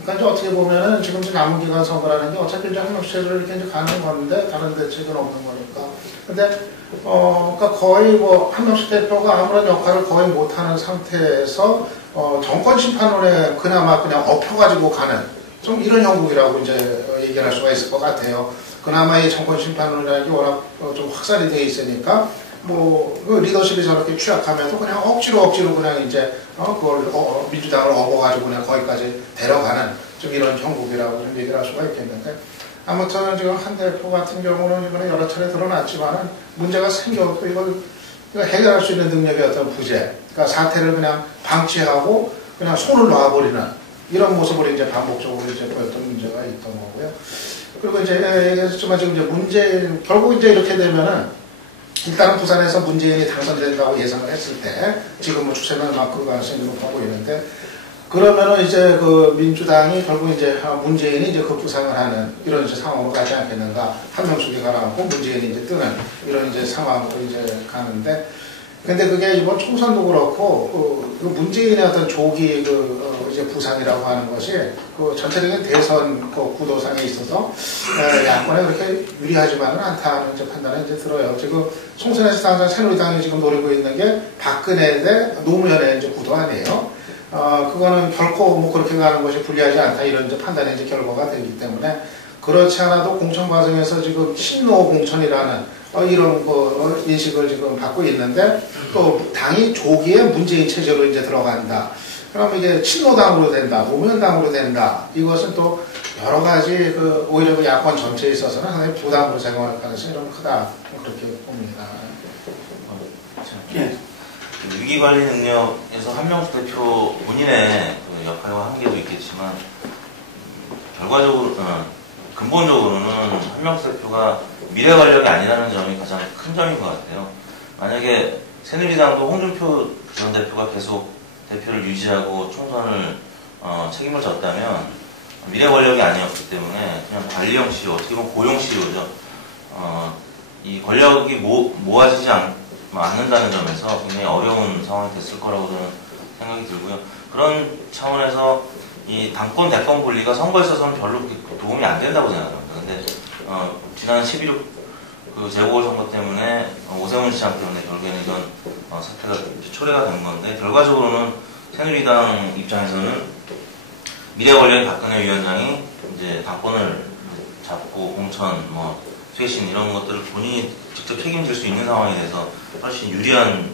그러니까 이제 어떻게 보면은 지금 이제 남은 기간 선거라는 게 어차피 이제 한명숙제를 이렇게 이제 가는 건데 다른 대책은 없는 거니까. 근데 그러니까 거의 뭐 한명숙 대표가 아무런 역할을 거의 못하는 상태에서 정권 심판원에 그나마 그냥 엎혀가지고 가는 좀 이런 형국이라고 이제 얘기할 수가 있을 것 같아요. 그나마 이 정권 심판원이라는 게 워낙 좀 확산이 돼 있으니까 그 리더십이 저렇게 취약하면서 그냥 억지로 그냥 이제 그걸 민주당을 업어가지고 그냥 거기까지 데려가는 좀 이런 형국이라고 좀 얘기를 할 수가 있겠는데 아무튼 지금 한 대표 같은 경우는 이번에 여러 차례 드러났지만은 문제가 생겨도 이걸 해결할 수 있는 능력의 어떤 부재, 그러니까 사태를 그냥 방치하고 그냥 손을 놔버리는 이런 모습을 이제 반복적으로 이제 보였던 문제가 있던 거고요. 그리고 이제 얘기했지만 지금 이제 문재인 결국 이제 이렇게 되면은 일단은 부산에서 문재인이 당선된다고 예상을 했을 때 지금은 추세는 막 그 가능성이 높아 보이는데 그러면은 이제 그 민주당이 결국 이제 문재인이 이제 그 부상을 하는 이런 이제 상황으로 가지 않겠는가. 한명숙이 가라앉고 문재인이 이제 뜨는 이런 이제 상황으로 이제 가는데 근데 그게 이번 총선도 그렇고 그 문재인의 어떤 조기 이제 부상이라고 하는 것이 그 전체적인 대선 그 구도상에 있어서 야권에 그렇게 유리하지만은 않다는 이제 판단이 이제 들어요. 지금 총선에서 당장 새누리당이 지금 노리고 있는 게 박근혜 대 노무현의 이제 구도 아니에요. 그거는 결코 뭐 그렇게 가는 것이 불리하지 않다 이런 이제 판단의 이제 결과가 되기 때문에 그렇지 않아도 공천 과정에서 지금 친노 공천이라는 이런 그 인식을 지금 받고 있는데 또 당이 조기에 문재인 체제로 이제 들어간다. 그러면 이게 친노당으로 된다, 노무현당으로 된다. 이것은 또 여러 가지 그 오히려 그 야권 전체에 있어서는 상당히 부담으로 작용할 가능성이 좀 크다. 그렇게 봅니다. 예. 위기관리 능력에서 한명숙 대표 본인의 그 역할과 한계도 있겠지만 결과적으로 근본적으로는 한명숙 대표가 미래 관력이 아니라는 점이 가장 큰 점인 것 같아요. 만약에 새누리당도 홍준표 전 대표가 계속 대표를 유지하고 총선을 책임을 졌다면 미래 권력이 아니었기 때문에 그냥 관리형 시효, 어떻게 보면 고용 시효죠. 이 권력이 모아지지 않는다는 점에서 굉장히 어려운 상황이 됐을 거라고 저는 생각이 들고요. 그런 차원에서 이 당권 대권 분리가 선거에 있어서는 별로 도움이 안 된다고 생각합니다. 근데 지난 11.6 그 재보궐선거 때문에 오세훈 시장 때문에 결국에는 이런 사태가 초래가 된 건데 결과적으로는 새누리당 입장에서는 미래 권력인 박근혜 위원장이 이제 당권을 잡고 공천, 쇄신 이런 것들을 본인이 직접 책임질 수 있는 상황이 돼서 훨씬 유리한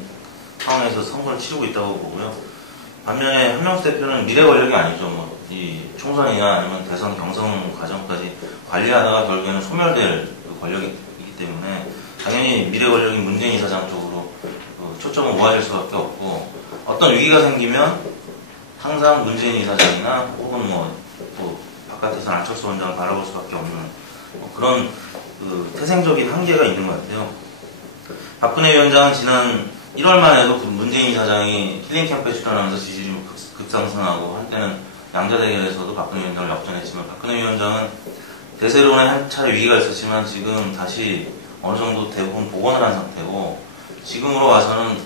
상황에서 선거를 치르고 있다고 보고요. 반면에 한명숙 대표는 미래 권력이 아니죠. 이 총선이나 아니면 대선 경선 과정까지 관리하다가 결국에는 소멸될 그 권력이기 때문에 당연히 당연히 미래 권력인 문재인 이사장 쪽으로 초점은 모아질 수밖에 없고, 어떤 위기가 생기면 항상 문재인 이사장이나 혹은 또 바깥에서 안철수 원장을 바라볼 수밖에 없는 그런 태생적인 한계가 있는 것 같아요. 박근혜 위원장은 지난 1월만 해도 문재인 이사장이 힐링 캠프에 출연하면서 지지율이 급상승하고, 한때는 양자 대결에서도 박근혜 위원장을 역전했지만, 박근혜 위원장은 대세론에 한 차례 위기가 있었지만 지금 다시 어느 정도 대부분 복원을 한 상태고, 지금으로 와서는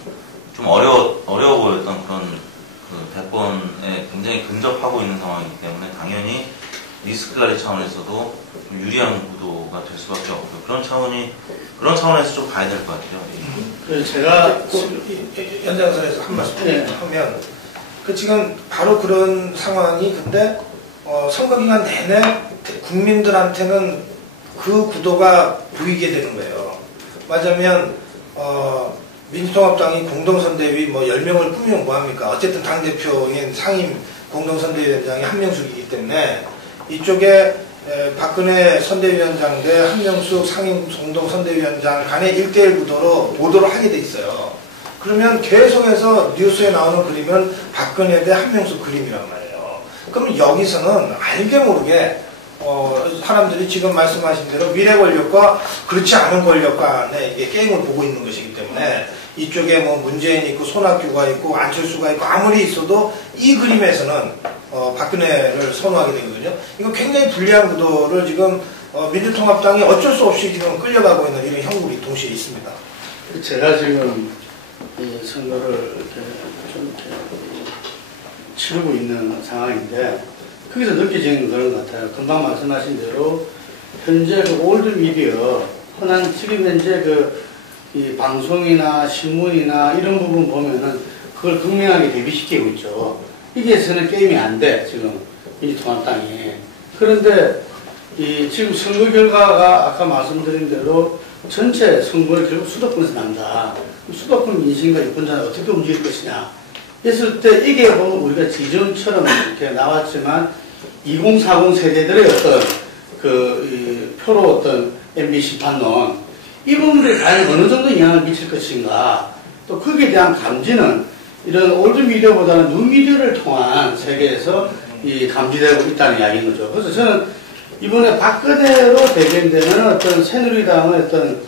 좀 어려워 보였던 그런 대권에 굉장히 근접하고 있는 상황이기 때문에 당연히 리스크 관리 차원에서도 좀 유리한 구도가 될 수밖에 없고, 그런 차원에서 좀 봐야 될 것 같아요. 그래서 제가 연장선에서 한 말씀 하면, 지금 바로 그런 상황이, 근데 선거 기간 내내 국민들한테는 그 구도가 보이게 되는 거예요. 맞으면 민주통합당이 공동선대위 10명을 꾸미면 뭐합니까? 어쨌든 당대표인 상임 공동선대위원장이 한명숙이기 때문에 이쪽에 박근혜 선대위원장 대 한명숙 상임 공동선대위원장 간의 1대1 구도로 보도를 하게 돼 있어요. 그러면 계속해서 뉴스에 나오는 그림은 박근혜 대 한명숙 그림이란 말이에요. 그러면 여기서는 알게 모르게 사람들이 지금 말씀하신 대로 미래 권력과 그렇지 않은 권력 간의 이게 게임을 보고 있는 것이기 때문에, 이쪽에 문재인이 있고 손학규가 있고 안철수가 있고 아무리 있어도 이 그림에서는 박근혜를 선호하게 되거든요. 이거 굉장히 불리한 구도를 지금 민주통합당이 어쩔 수 없이 지금 끌려가고 있는 이런 형국이 동시에 있습니다. 제가 지금 이 선거를 좀 치르고 있는 상황인데, 거기서 느껴지는 그런 것 같아요. 금방 말씀하신 대로 현재 올드 미디어, 흔한 지금 현재 이 방송이나 신문이나 이런 부분 보면은 그걸 극명하게 대비시키고 있죠. 이게서는 게임이 안 돼, 지금 민주통합당이. 그런데 지금 선거 결과가 아까 말씀드린 대로 전체 선거는 결국 수도권에서 난다. 수도권 민심과 유권자는 어떻게 움직일 것이냐 했을 때, 이게 보면 우리가 지금처럼 이렇게 나왔지만 2040 세대들의 어떤 표로 어떤 MBC 판론, 이 부분들이 과연 어느 정도 영향을 미칠 것인가, 또 거기에 대한 감지는 이런 올드 미디어보다는 뉴 미디어를 통한 세계에서 감지되고 있다는 이야기인 거죠. 그래서 저는 이번에 박근혜로 대변되는 어떤 새누리당의 어떤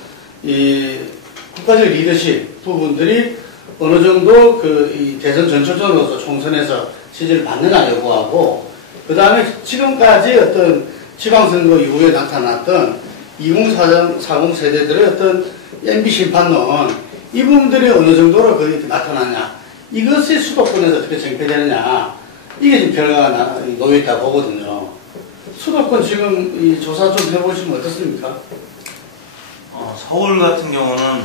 국가적 리더십 부분들이 어느 정도 이 대선 전초전으로서 총선에서 지지를 받느냐 여부하고, 그 다음에 지금까지 어떤 지방선거 이후에 나타났던 2040 세대들의 어떤 MBC 판론, 이 부분들이 어느 정도로 그렇게 나타나냐, 이것이 수도권에서 어떻게 정패되느냐, 이게 지금 결과가 놓여있다고 보거든요. 수도권 지금 이 조사 좀 해보시면 어떻습니까? 서울 같은 경우는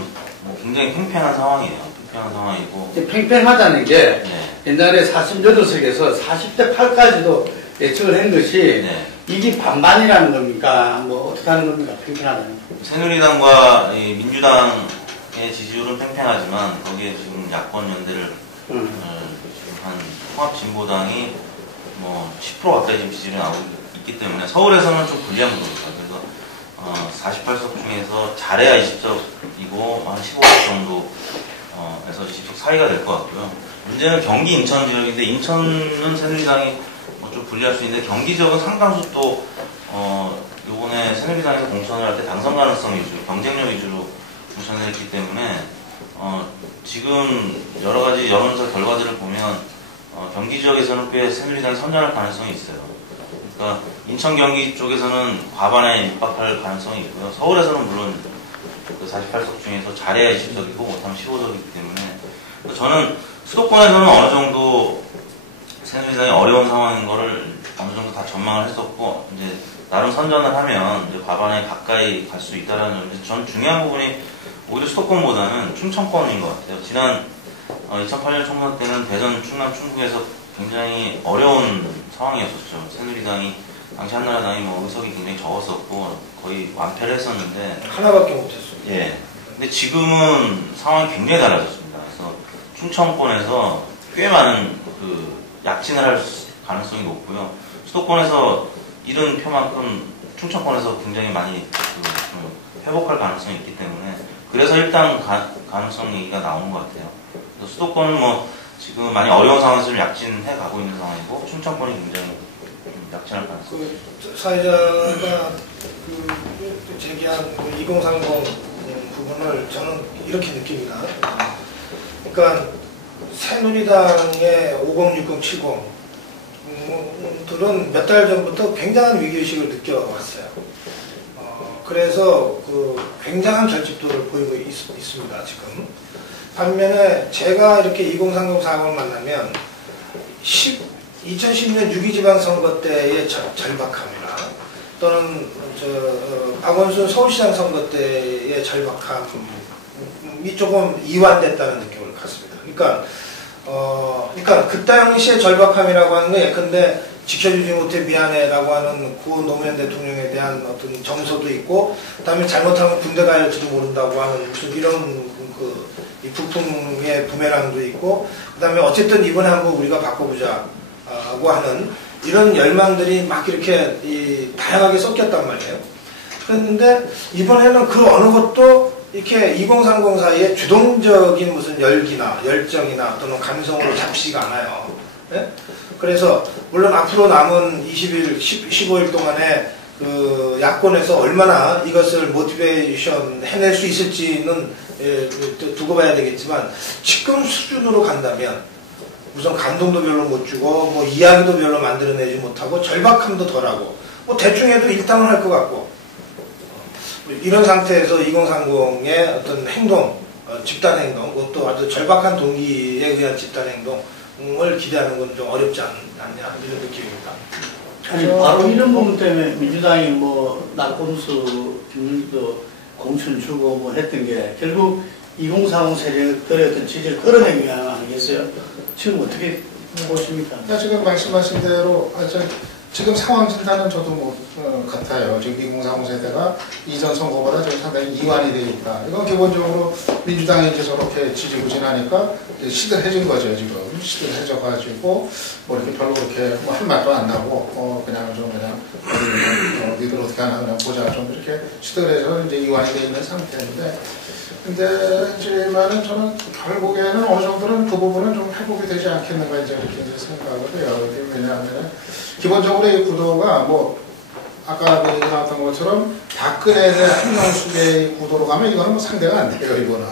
굉장히 팽팽한 상황이에요. 팽팽한 상황이고. 팽팽하다는 게, 옛날에 48석에서 40대 8까지도 예측을 한 것이, 이게 반반이라는 겁니까? 어떻게 하는 겁니까? 팽팽하다는. 새누리당과 민주당의 지지율은 팽팽하지만, 거기에 지금 야권 연대를, 지금 한 통합진보당이 10% 가까이 지금 지지율이 나오고 있기 때문에, 서울에서는 좀 불리한 겁니다. 그래서 48석 중에서 잘해야 20석이고 한 15석 정도에서 20석 사이가 될 것 같고요. 문제는 경기 인천 지역인데, 인천은 새누리당이 좀 불리할 수 있는데, 경기 지역은 상당수 또 요번에 새누리당에서 공천을 할 때 당선 가능성 위주로, 경쟁력 위주로 공천을 했기 때문에 지금 여러 가지 여론조사 결과들을 보면 경기 지역에서는 꽤 새누리당이 선전할 가능성이 있어요. 그러니까 인천 경기 쪽에서는 과반에 입박할 가능성이 있고요. 서울에서는 물론 그 48석 중에서 잘해야 20석이고 못하면 15석이기 때문에, 저는 수도권에서는 어느 정도 새누리당이 어려운 상황인 거를 어느 정도 다 전망을 했었고, 이제 나름 선전을 하면 이제 과반에 가까이 갈 수 있다라는 점인데, 전 중요한 부분이 오히려 수도권보다는 충청권인 것 같아요. 지난 2008년 총선 때는 대전, 충남, 충북에서 굉장히 어려운 상황이었었죠. 새누리당이, 당시 한나라당이 의석이 굉장히 적었었고 거의 완패를 했었는데, 하나밖에 못했어요. 예. 근데 지금은 상황이 굉장히 달라졌습니다. 그래서 충청권에서 꽤 많은 약진을 할 가능성이 높고요. 수도권에서 잃은 표만큼 충청권에서 굉장히 많이 회복할 가능성이 있기 때문에, 그래서 일단 가능성 얘기가 나오는 것 같아요. 그래서 수도권은 뭐 지금 많이 어려운 상황에서 좀 약진해 가고 있는 상황이고 충청권이 굉장히 좀 약진할 가능성이 있습니다. 그 사회자가 제기한 2030 부분을 저는 이렇게 느낍니다. 그러니까 새누리당의 50, 60, 70들은 몇 달 전부터 굉장한 위기의식을 느껴왔어요. 그래서 굉장한 결집도를 보이고 있습니다, 지금. 반면에 제가 이렇게 2030 상황을 만나면 2010년 6.2 지방선거 때의 절박함이나 또는 박원순 서울시장 선거 때의 절박함이 조금 이완됐다는 느낌을 갖습니다. 그러니까 그 당시의 절박함이라고 하는 건 예컨대 지켜주지 못해 미안해라고 하는 구 노무현 대통령에 대한 어떤 정서도 있고, 그다음에 잘못하면 군대 가야할지도 모른다고 하는 무슨 이런 이 부품의 부메랑도 있고, 그다음에 어쨌든 이번에 한번 우리가 바꿔보자고 하는 이런 열망들이 막 이렇게 다양하게 섞였단 말이에요. 그런데 이번에는 그 어느 것도 이렇게 2030 사이에 주동적인 무슨 열기나 열정이나 또는 감성으로 잡히지가 않아요. 네? 그래서 물론 앞으로 남은 15일 동안에 그 야권에서 얼마나 이것을 모티베이션 해낼 수 있을지는 두고 봐야 되겠지만, 지금 수준으로 간다면 우선 감동도 별로 못 주고 뭐 이야기도 별로 만들어내지 못하고 절박함도 덜하고 뭐 대충 해도 일당을 할 것 같고, 이런 상태에서 2030의 어떤 행동, 집단 행동, 그것도 아주 절박한 동기에 의한 집단 행동을 기대하는 건 좀 어렵지 않냐 이런 느낌입니다. 아니, 바로 이런 부분 때문에 민주당이 뭐 낙검수, 김문도 공천 주고 뭐 했던 게 결국 2030 세력들의 어떤 지지를 끌어내기 위한 아니겠어요? 지금 어떻게 보십니까? 지금 말씀하신 대로 지금 상황 진단은 저도 같아요. 지금 2030 세대가 이전 선거보다 지금 상당히 이완이 되어 있다. 이건 기본적으로 민주당이 이제 저렇게 지지부진하니까 시들해진 거죠, 지금. 시들해져가지고, 뭐 이렇게 별로 그렇게 뭐 할 말도 안 나고, 그냥 니들 어떻게 하나 그냥 보자. 좀 이렇게 시들해서 이제 이완이 되어 있는 상태인데, 근데 하지만은 저는 결국에는 어느 정도는 그 부분은 좀 회복이 되지 않겠는가 이제 이렇게 생각을 해요. 왜냐하면 기본적으로 이 구도가 뭐 아까 얘기 나왔던 것처럼 박근혜의 한명숙의 구도로 가면 이거는 뭐 상대가 안 돼요. 이거는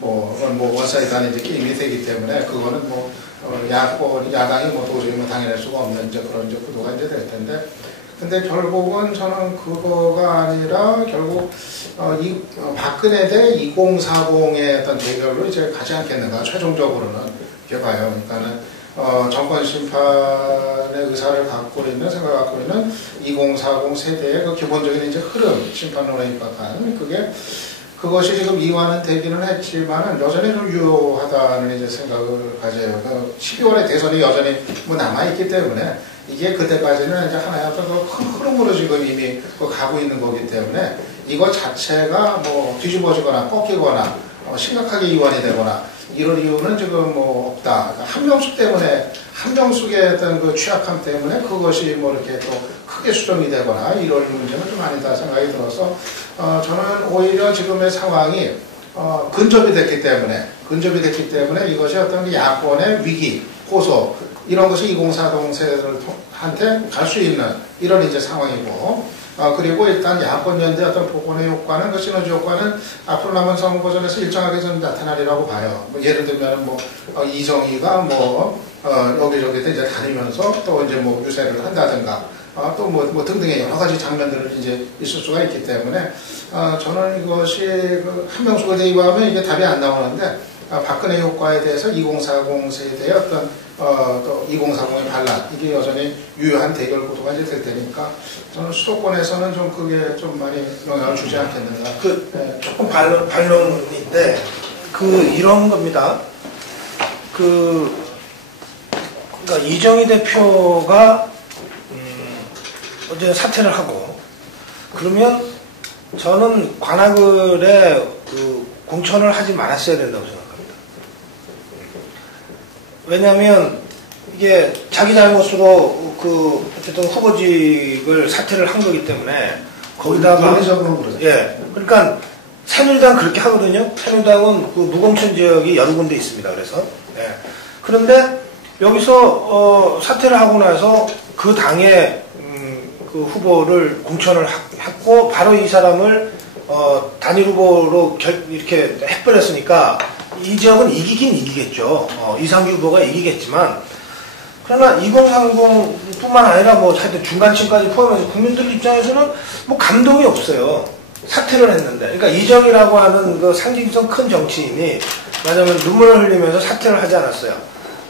뭐 원사이드한 이제 게임이 되기 때문에 그거는 뭐 야당이 뭐 도저히 뭐 당해낼 수가 없는 이제 그런 이제 구도가 이제 될 텐데. 근데 결국은 저는 그거가 아니라 결국 박근혜 대 2040의 어떤 대결로 이제 가지 않겠는가 최종적으로는 이렇게 봐요. 그러니까는 정권 심판의 의사를 갖고 있는 생각을 갖고 있는 2040 세대의 그 기본적인 이제 흐름 심판론에 입각한 그것이 지금 이완은 되기는 했지만은 여전히 좀 유효하다는 이제 생각을 가져요. 12월에 대선이 여전히 뭐 남아있기 때문에 이게 그때까지는 이제 하나의 어떤 큰 흐름으로 지금 이미 가고 있는 거기 때문에 이거 자체가 뭐 뒤집어지거나 꺾이거나 심각하게 이완이 되거나 이런 이유는 지금 뭐 없다. 그러니까 한명숙 때문에, 한명숙의 어떤 그 취약함 때문에 그것이 뭐 이렇게 또 크게 수정이 되거나 이런 문제는 좀 아니다 생각이 들어서, 저는 오히려 지금의 상황이, 근접이 됐기 때문에 이것이 어떤 그 야권의 위기, 호소, 이런 것이 2040 세대들한테 갈 수 있는 이런 이제 상황이고, 그리고 일단 야권연대 어떤 복원의 효과는, 그 시너지 효과는 앞으로 남은 선거전에서 일정하게 좀 나타나리라고 봐요. 뭐 예를 들면 이정희가 여기저기 이제 다니면서 또 이제 뭐 유세를 한다든가, 또 뭐 등등의 여러 가지 장면들을 이제 있을 수가 있기 때문에, 저는 이것이 한명숙을 대입하면 이게 답이 안 나오는데, 박근혜 효과에 대해서 2040 세대의 어떤 또 2040의 반란, 이게 여전히 유효한 대결 구도가 이제 될 테니까 저는 수도권에서는 좀 그게 좀 많이 영향을 주지 않겠는가. 조금 반론인데 이런 겁니다. 그러니까 이정희 대표가 어제 사퇴를 하고 그러면 저는 관악을에 공천을 하지 말았어야 된다고 생각합니다. 왜냐하면 이게 자기 잘못으로 어쨌든 후보직을 사퇴를 한 거기 때문에 거기다가 논리적으로 그러죠. 예, 그러니까 새누리당 그렇게 하거든요. 새누리당은 그 무공천 지역이 여러 군데 있습니다. 그래서 그런데 여기서 사퇴를 하고 나서 그 당의 그 후보를 공천을 했고 바로 이 사람을 단일 후보로 이렇게 해버렸으니까 이 지역은 이기긴 이기겠죠. 이상규 후보가 이기겠지만 그러나 2030뿐만 아니라 뭐 하여튼 중간층까지 포함해서 국민들 입장에서는 뭐 감동이 없어요. 사퇴를 했는데. 그러니까 이정희라고 하는 그 상징성 큰 정치인이 말하자면 눈물을 흘리면서 사퇴를 하지 않았어요.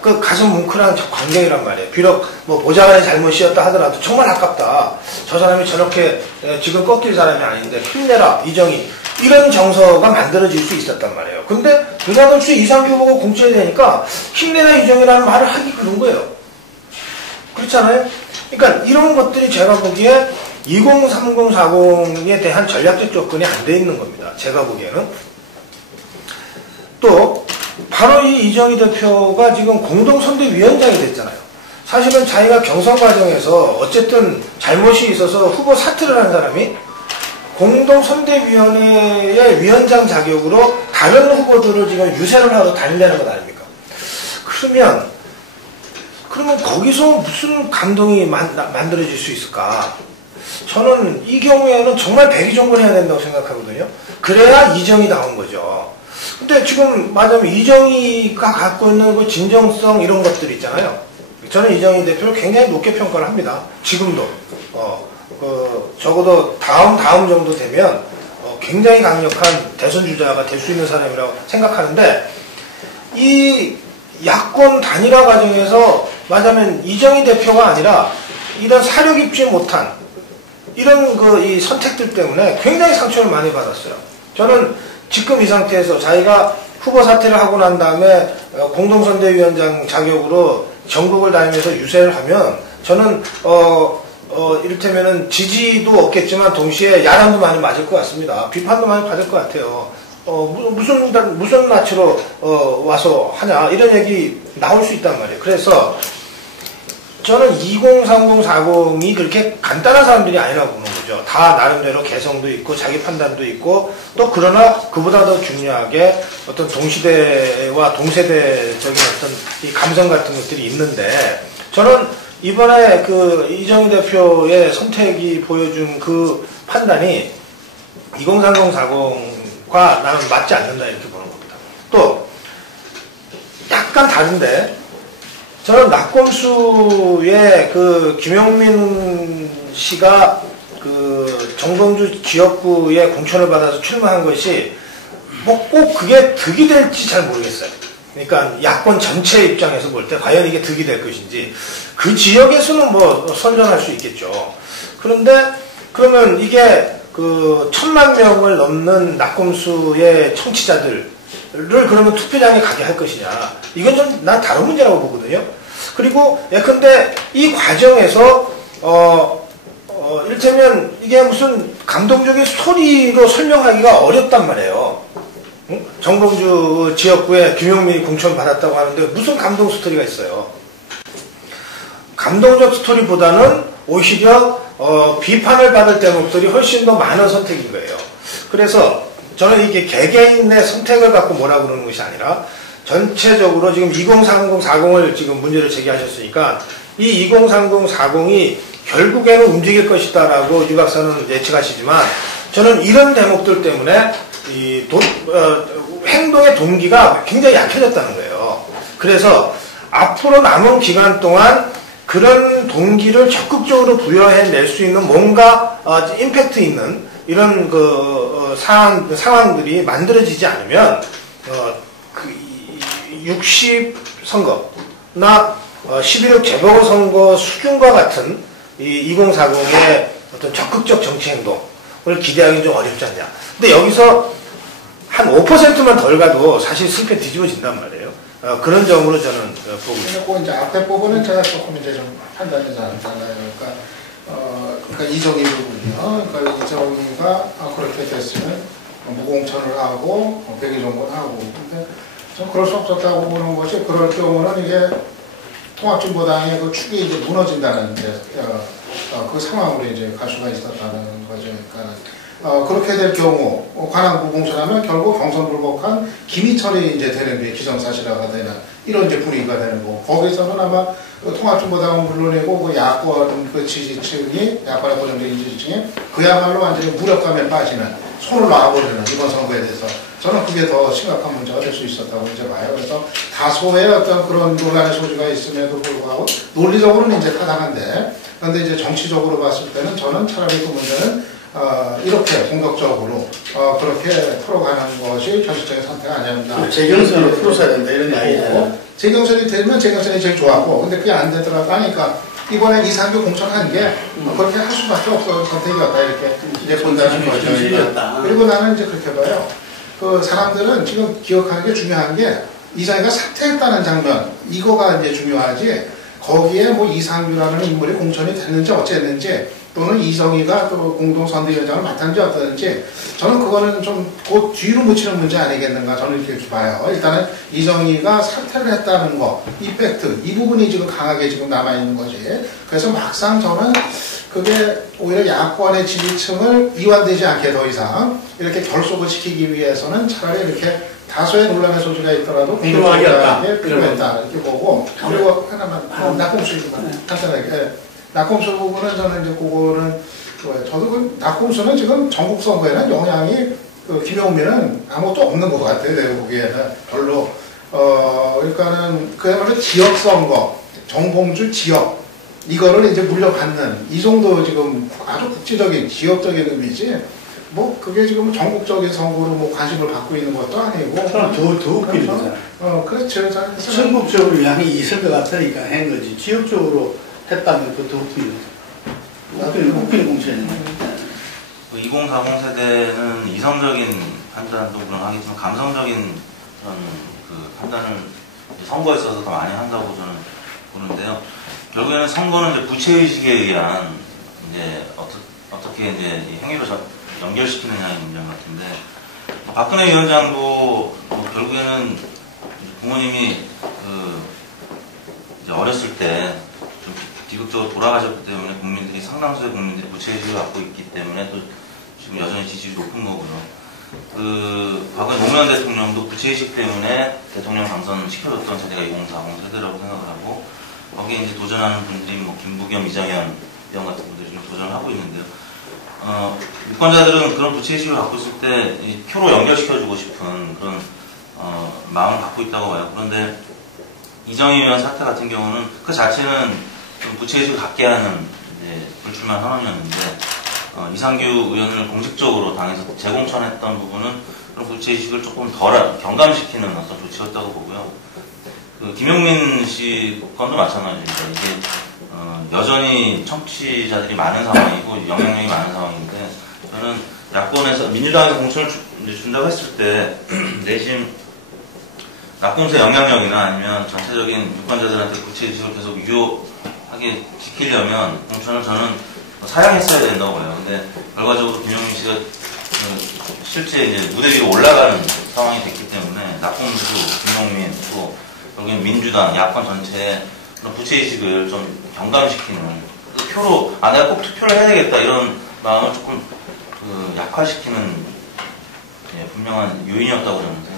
그 가슴 뭉클한 광경이란 말이에요. 비록 뭐 보좌관의 잘못이었다 하더라도 정말 아깝다. 저 사람이 저렇게 지금 꺾일 사람이 아닌데 힘내라 이정희. 이런 정서가 만들어질 수 있었단 말이에요. 근데 느닷없이 이상규 후보가 공천이 되니까 힘내라 이정희라는 말을 하기 그런 거예요. 그렇잖아요? 그러니까 이런 것들이 제가 보기에 2030-40에 대한 전략적 접근이 안 돼 있는 겁니다. 제가 보기에는. 또 바로 이 이정희 대표가 지금 공동선대위원장이 됐잖아요. 사실은 자기가 경선 과정에서 어쨌든 잘못이 있어서 후보 사퇴를 한 사람이 공동선대위원회의 위원장 자격으로 다른 후보들을 지금 유세를 하러 다닌다는 것 아닙니까? 그러면 거기서 무슨 감동이 만들어질 수 있을까? 저는 이 경우에는 정말 백의종군해야 된다고 생각하거든요. 그래야 이정이 나온 거죠. 근데 지금 말하자면 이정희가 갖고 있는 그 진정성 이런 것들 있잖아요. 저는 이정희 대표를 굉장히 높게 평가를 합니다. 지금도. 적어도 다음 정도 되면 굉장히 강력한 대선 주자가 될 수 있는 사람이라고 생각하는데 이 야권 단일화 과정에서 말하자면 이정희 대표가 아니라 이런 사력 입지 못한 이런 이 선택들 때문에 굉장히 상처를 많이 받았어요. 저는 지금 이 상태에서 자기가 후보 사퇴를 하고 난 다음에 공동선대위원장 자격으로 전국을 다니면서 유세를 하면 저는 이를테면은 지지도 없겠지만 동시에 야단도 많이 맞을 것 같습니다. 비판도 많이 받을 것 같아요. 무슨 낯으로 와서 하냐 이런 얘기 나올 수 있단 말이에요. 그래서 저는 2030-40이 그렇게 간단한 사람들이 아니라고 보는 거죠. 다 나름대로 개성도 있고 자기 판단도 있고 또 그러나 그보다 더 중요하게 어떤 동시대와 동세대적인 어떤 이 감성 같은 것들이 있는데 저는 이번에 그 이정희 대표의 선택이 보여준 그 판단이 2030-40과 나는 맞지 않는다 이렇게 보는 겁니다. 또 약간 다른데 저는 낙검수의 그 김용민 씨가 그 정동주 지역구에 공천을 받아서 출마한 것이 뭐 꼭 그게 득이 될지 잘 모르겠어요. 그러니까 야권 전체 입장에서 볼 때 과연 이게 득이 될 것인지 그 지역에서는 뭐 선전할 수 있겠죠. 그런데 그러면 이게 그 1000만 명을 넘는 낙검수의 청취자들 를 그러면 투표장에 가게 할 것이냐 이건 좀 난 다른 문제라고 보거든요. 그리고 예컨대 이 과정에서 이를테면 이게 무슨 감동적인 스토리로 설명하기가 어렵단 말이에요. 응? 정동주 지역구에 김용민이 공천 받았다고 하는데 무슨 감동 스토리가 있어요. 감동적 스토리보다는 오히려 비판을 받을 대목들이 훨씬 더 많은 선택인 거예요. 그래서 저는 이게 개개인의 선택을 갖고 뭐라고 그러는 것이 아니라 전체적으로 지금 2030-40을 지금 문제를 제기하셨으니까 이 2030-40이 결국에는 움직일 것이다라고 유 박사는 예측하시지만 저는 이런 대목들 때문에 이 행동의 동기가 굉장히 약해졌다는 거예요. 그래서 앞으로 남은 기간 동안 그런 동기를 적극적으로 부여해낼 수 있는 뭔가 임팩트 있는 이런 상황들이 만들어지지 않으면 60선거나 11월 재보궐선거 수준과 같은 이 2040의 어떤 적극적 정치 행동을 기대하기는 좀 어렵지 않냐. 근데 여기서 한 5%만 덜 가도 사실 슬쩍 뒤집어진단 말이에요. 그런 점으로 저는 보고 있습니다. 그리고 이제 앞에 부분은 제가 조금 이제 좀 판단이 잘 안 달라요. 그러니까 이정희 부분이요. 그러니까 이정희가 그렇게 됐으면 무공천을 하고 백의종군하고 근데 좀 그럴 수 없었다고 보는 것이 그럴 경우는 이제 통합진보당의 그 축이 이제 무너진다는 이제 그 상황으로 이제 갈 수가 있었다는 거죠. 그러니까 그렇게 될 경우 관악구 공천하면 결국 경선 불복한 김희철이 이제 되는 게 기정사실화가 되는 이런 이제 분위기가 되는 거고 거기서는 아마 통합진보당은 물론이고 그 야권 그 지지층이 야권의 고정적인 지지층이 그야말로 완전히 무력감에 빠지는 손을 놔버리는 이번 선거에 대해서 저는 그게 더 심각한 문제가 될 수 있었다고 이제 봐요. 그래서 다소의 어떤 그런 논란의 소지가 있음에도 불구하고 논리적으로는 이제 타당한데 그런데 이제 정치적으로 봤을 때는 저는 차라리 그 문제는 이렇게 공격적으로 그렇게 풀어가는 것이 현실적인 선택이 아니었나. 재경선을 풀어서야 된다 이런 이야기예요. 재경선이 되면 재경선이 제일 좋았고 근데 그게 안 되더라고 하니까 이번에 이상규 공천한 게 그렇게 할 수밖에 없어 선택이었다 이렇게 이제 본다는 거죠. 그리고 나는 이제 그렇게 봐요. 그 사람들은 지금 기억하는 게 중요한 게 이상규가 사퇴했다는 장면 이거가 이제 중요하지 거기에 뭐 이상규라는 인물이 공천이 됐는지 어쨌는지 또는 이정희가 또 공동선대위원장을 맡았는지 어떠는지 저는 그거는 좀 곧 뒤로 묻히는 문제 아니겠는가 저는 이렇게 봐요. 일단은 이정희가 사퇴를 했다는 거, 이 팩트, 이 부분이 지금 강하게 지금 남아있는 거지. 그래서 막상 저는 그게 오히려 야권의 지지층을 이완되지 않게 더 이상 이렇게 결속을 시키기 위해서는 차라리 이렇게 다소의 논란의 소지가 있더라도 필요했다 이렇게 보고 그리고 하나만 낙곰수만 간단하게 낙곰수 부분은 저는 이제 그거는 저도 그 낙곰수는 지금 전국 선거에는 영향이 그 김용민은 아무것도 없는 것 같아요. 내가 보기에는 별로 그러니까는 그야말로 지역 선거 정봉주 지역 이거를 이제 물려받는 이 정도 지금 아주 국지적인 지역적인 의미지 뭐 그게 지금 전국적인 선거로 뭐 관심을 받고 있는 것도 아니고 더 웃기는 거잖아요. 그렇죠. 전국적으로 영향이 있을 것 같으니까 한 거지 지역적으로 했다면 더 웃기는 거죠. 웃기는 공천이네. 2040 세대는 이성적인 판단도 물론 하겠지만 감성적인 그런 그 판단을 선거에 있어서 더 많이 한다고 저는 보는데요. 결국에는 선거는 이제 부채의식에 의한 이제 어떻게 이제 이 행위로 연결시키느냐의 문제 같은데 박근혜 위원장도 뭐 결국에는 부모님이 그 이제 어렸을 때 좀 비극적으로 돌아가셨기 때문에 국민들이 상당수의 국민들이 부채의식을 갖고 있기 때문에 또 지금 여전히 지지율이 높은 거고요. 그 과거 노무현 대통령도 부채의식 때문에 대통령 당선 시켜줬던 세대가 2040 세대라고 생각을 하고 거기에 이제 도전하는 분들이 뭐 김부겸, 이정현 이런 같은 분들이 좀 도전을 하고 있는데요. 유권자들은 그런 부채의식을 갖고 있을 때 이 표로 연결시켜주고 싶은 그런 마음을 갖고 있다고 봐요. 그런데 이정희 의원 사태 같은 경우는 그 자체는 좀 부채의식을 갖게 하는 이제 불출마 선언이었는데 이상규 의원을 공식적으로 당에서 재공천했던 부분은 그런 부채의식을 조금 덜 경감시키는 어떤 조치였다고 보고요. 그 김용민 씨 건도 마찬가지입니다. 이게 여전히 청취자들이 많은 상황이고 영향력이 많은 상황인데 저는 야권에서 민주당이 공천을 준다고 했을 때 내심 낙검수의 영향력이나 아니면 전체적인 유권자들한테 부채의식을 계속 유효하게 지키려면 공천을 저는 사양했어야 된다고 봐요. 근데 결과적으로 김용민 씨가 실제 이제 무대 위로 올라가는 상황이 됐기 때문에 낙검수, 김용민 또 결국엔 민주당, 야권 전체에 그런 부채의식을 좀 경감시키는 표로 내가 꼭 투표를 해야 되겠다 이런 마음을 조금 약화시키는 분명한 요인이었다고 저는 생각합니다.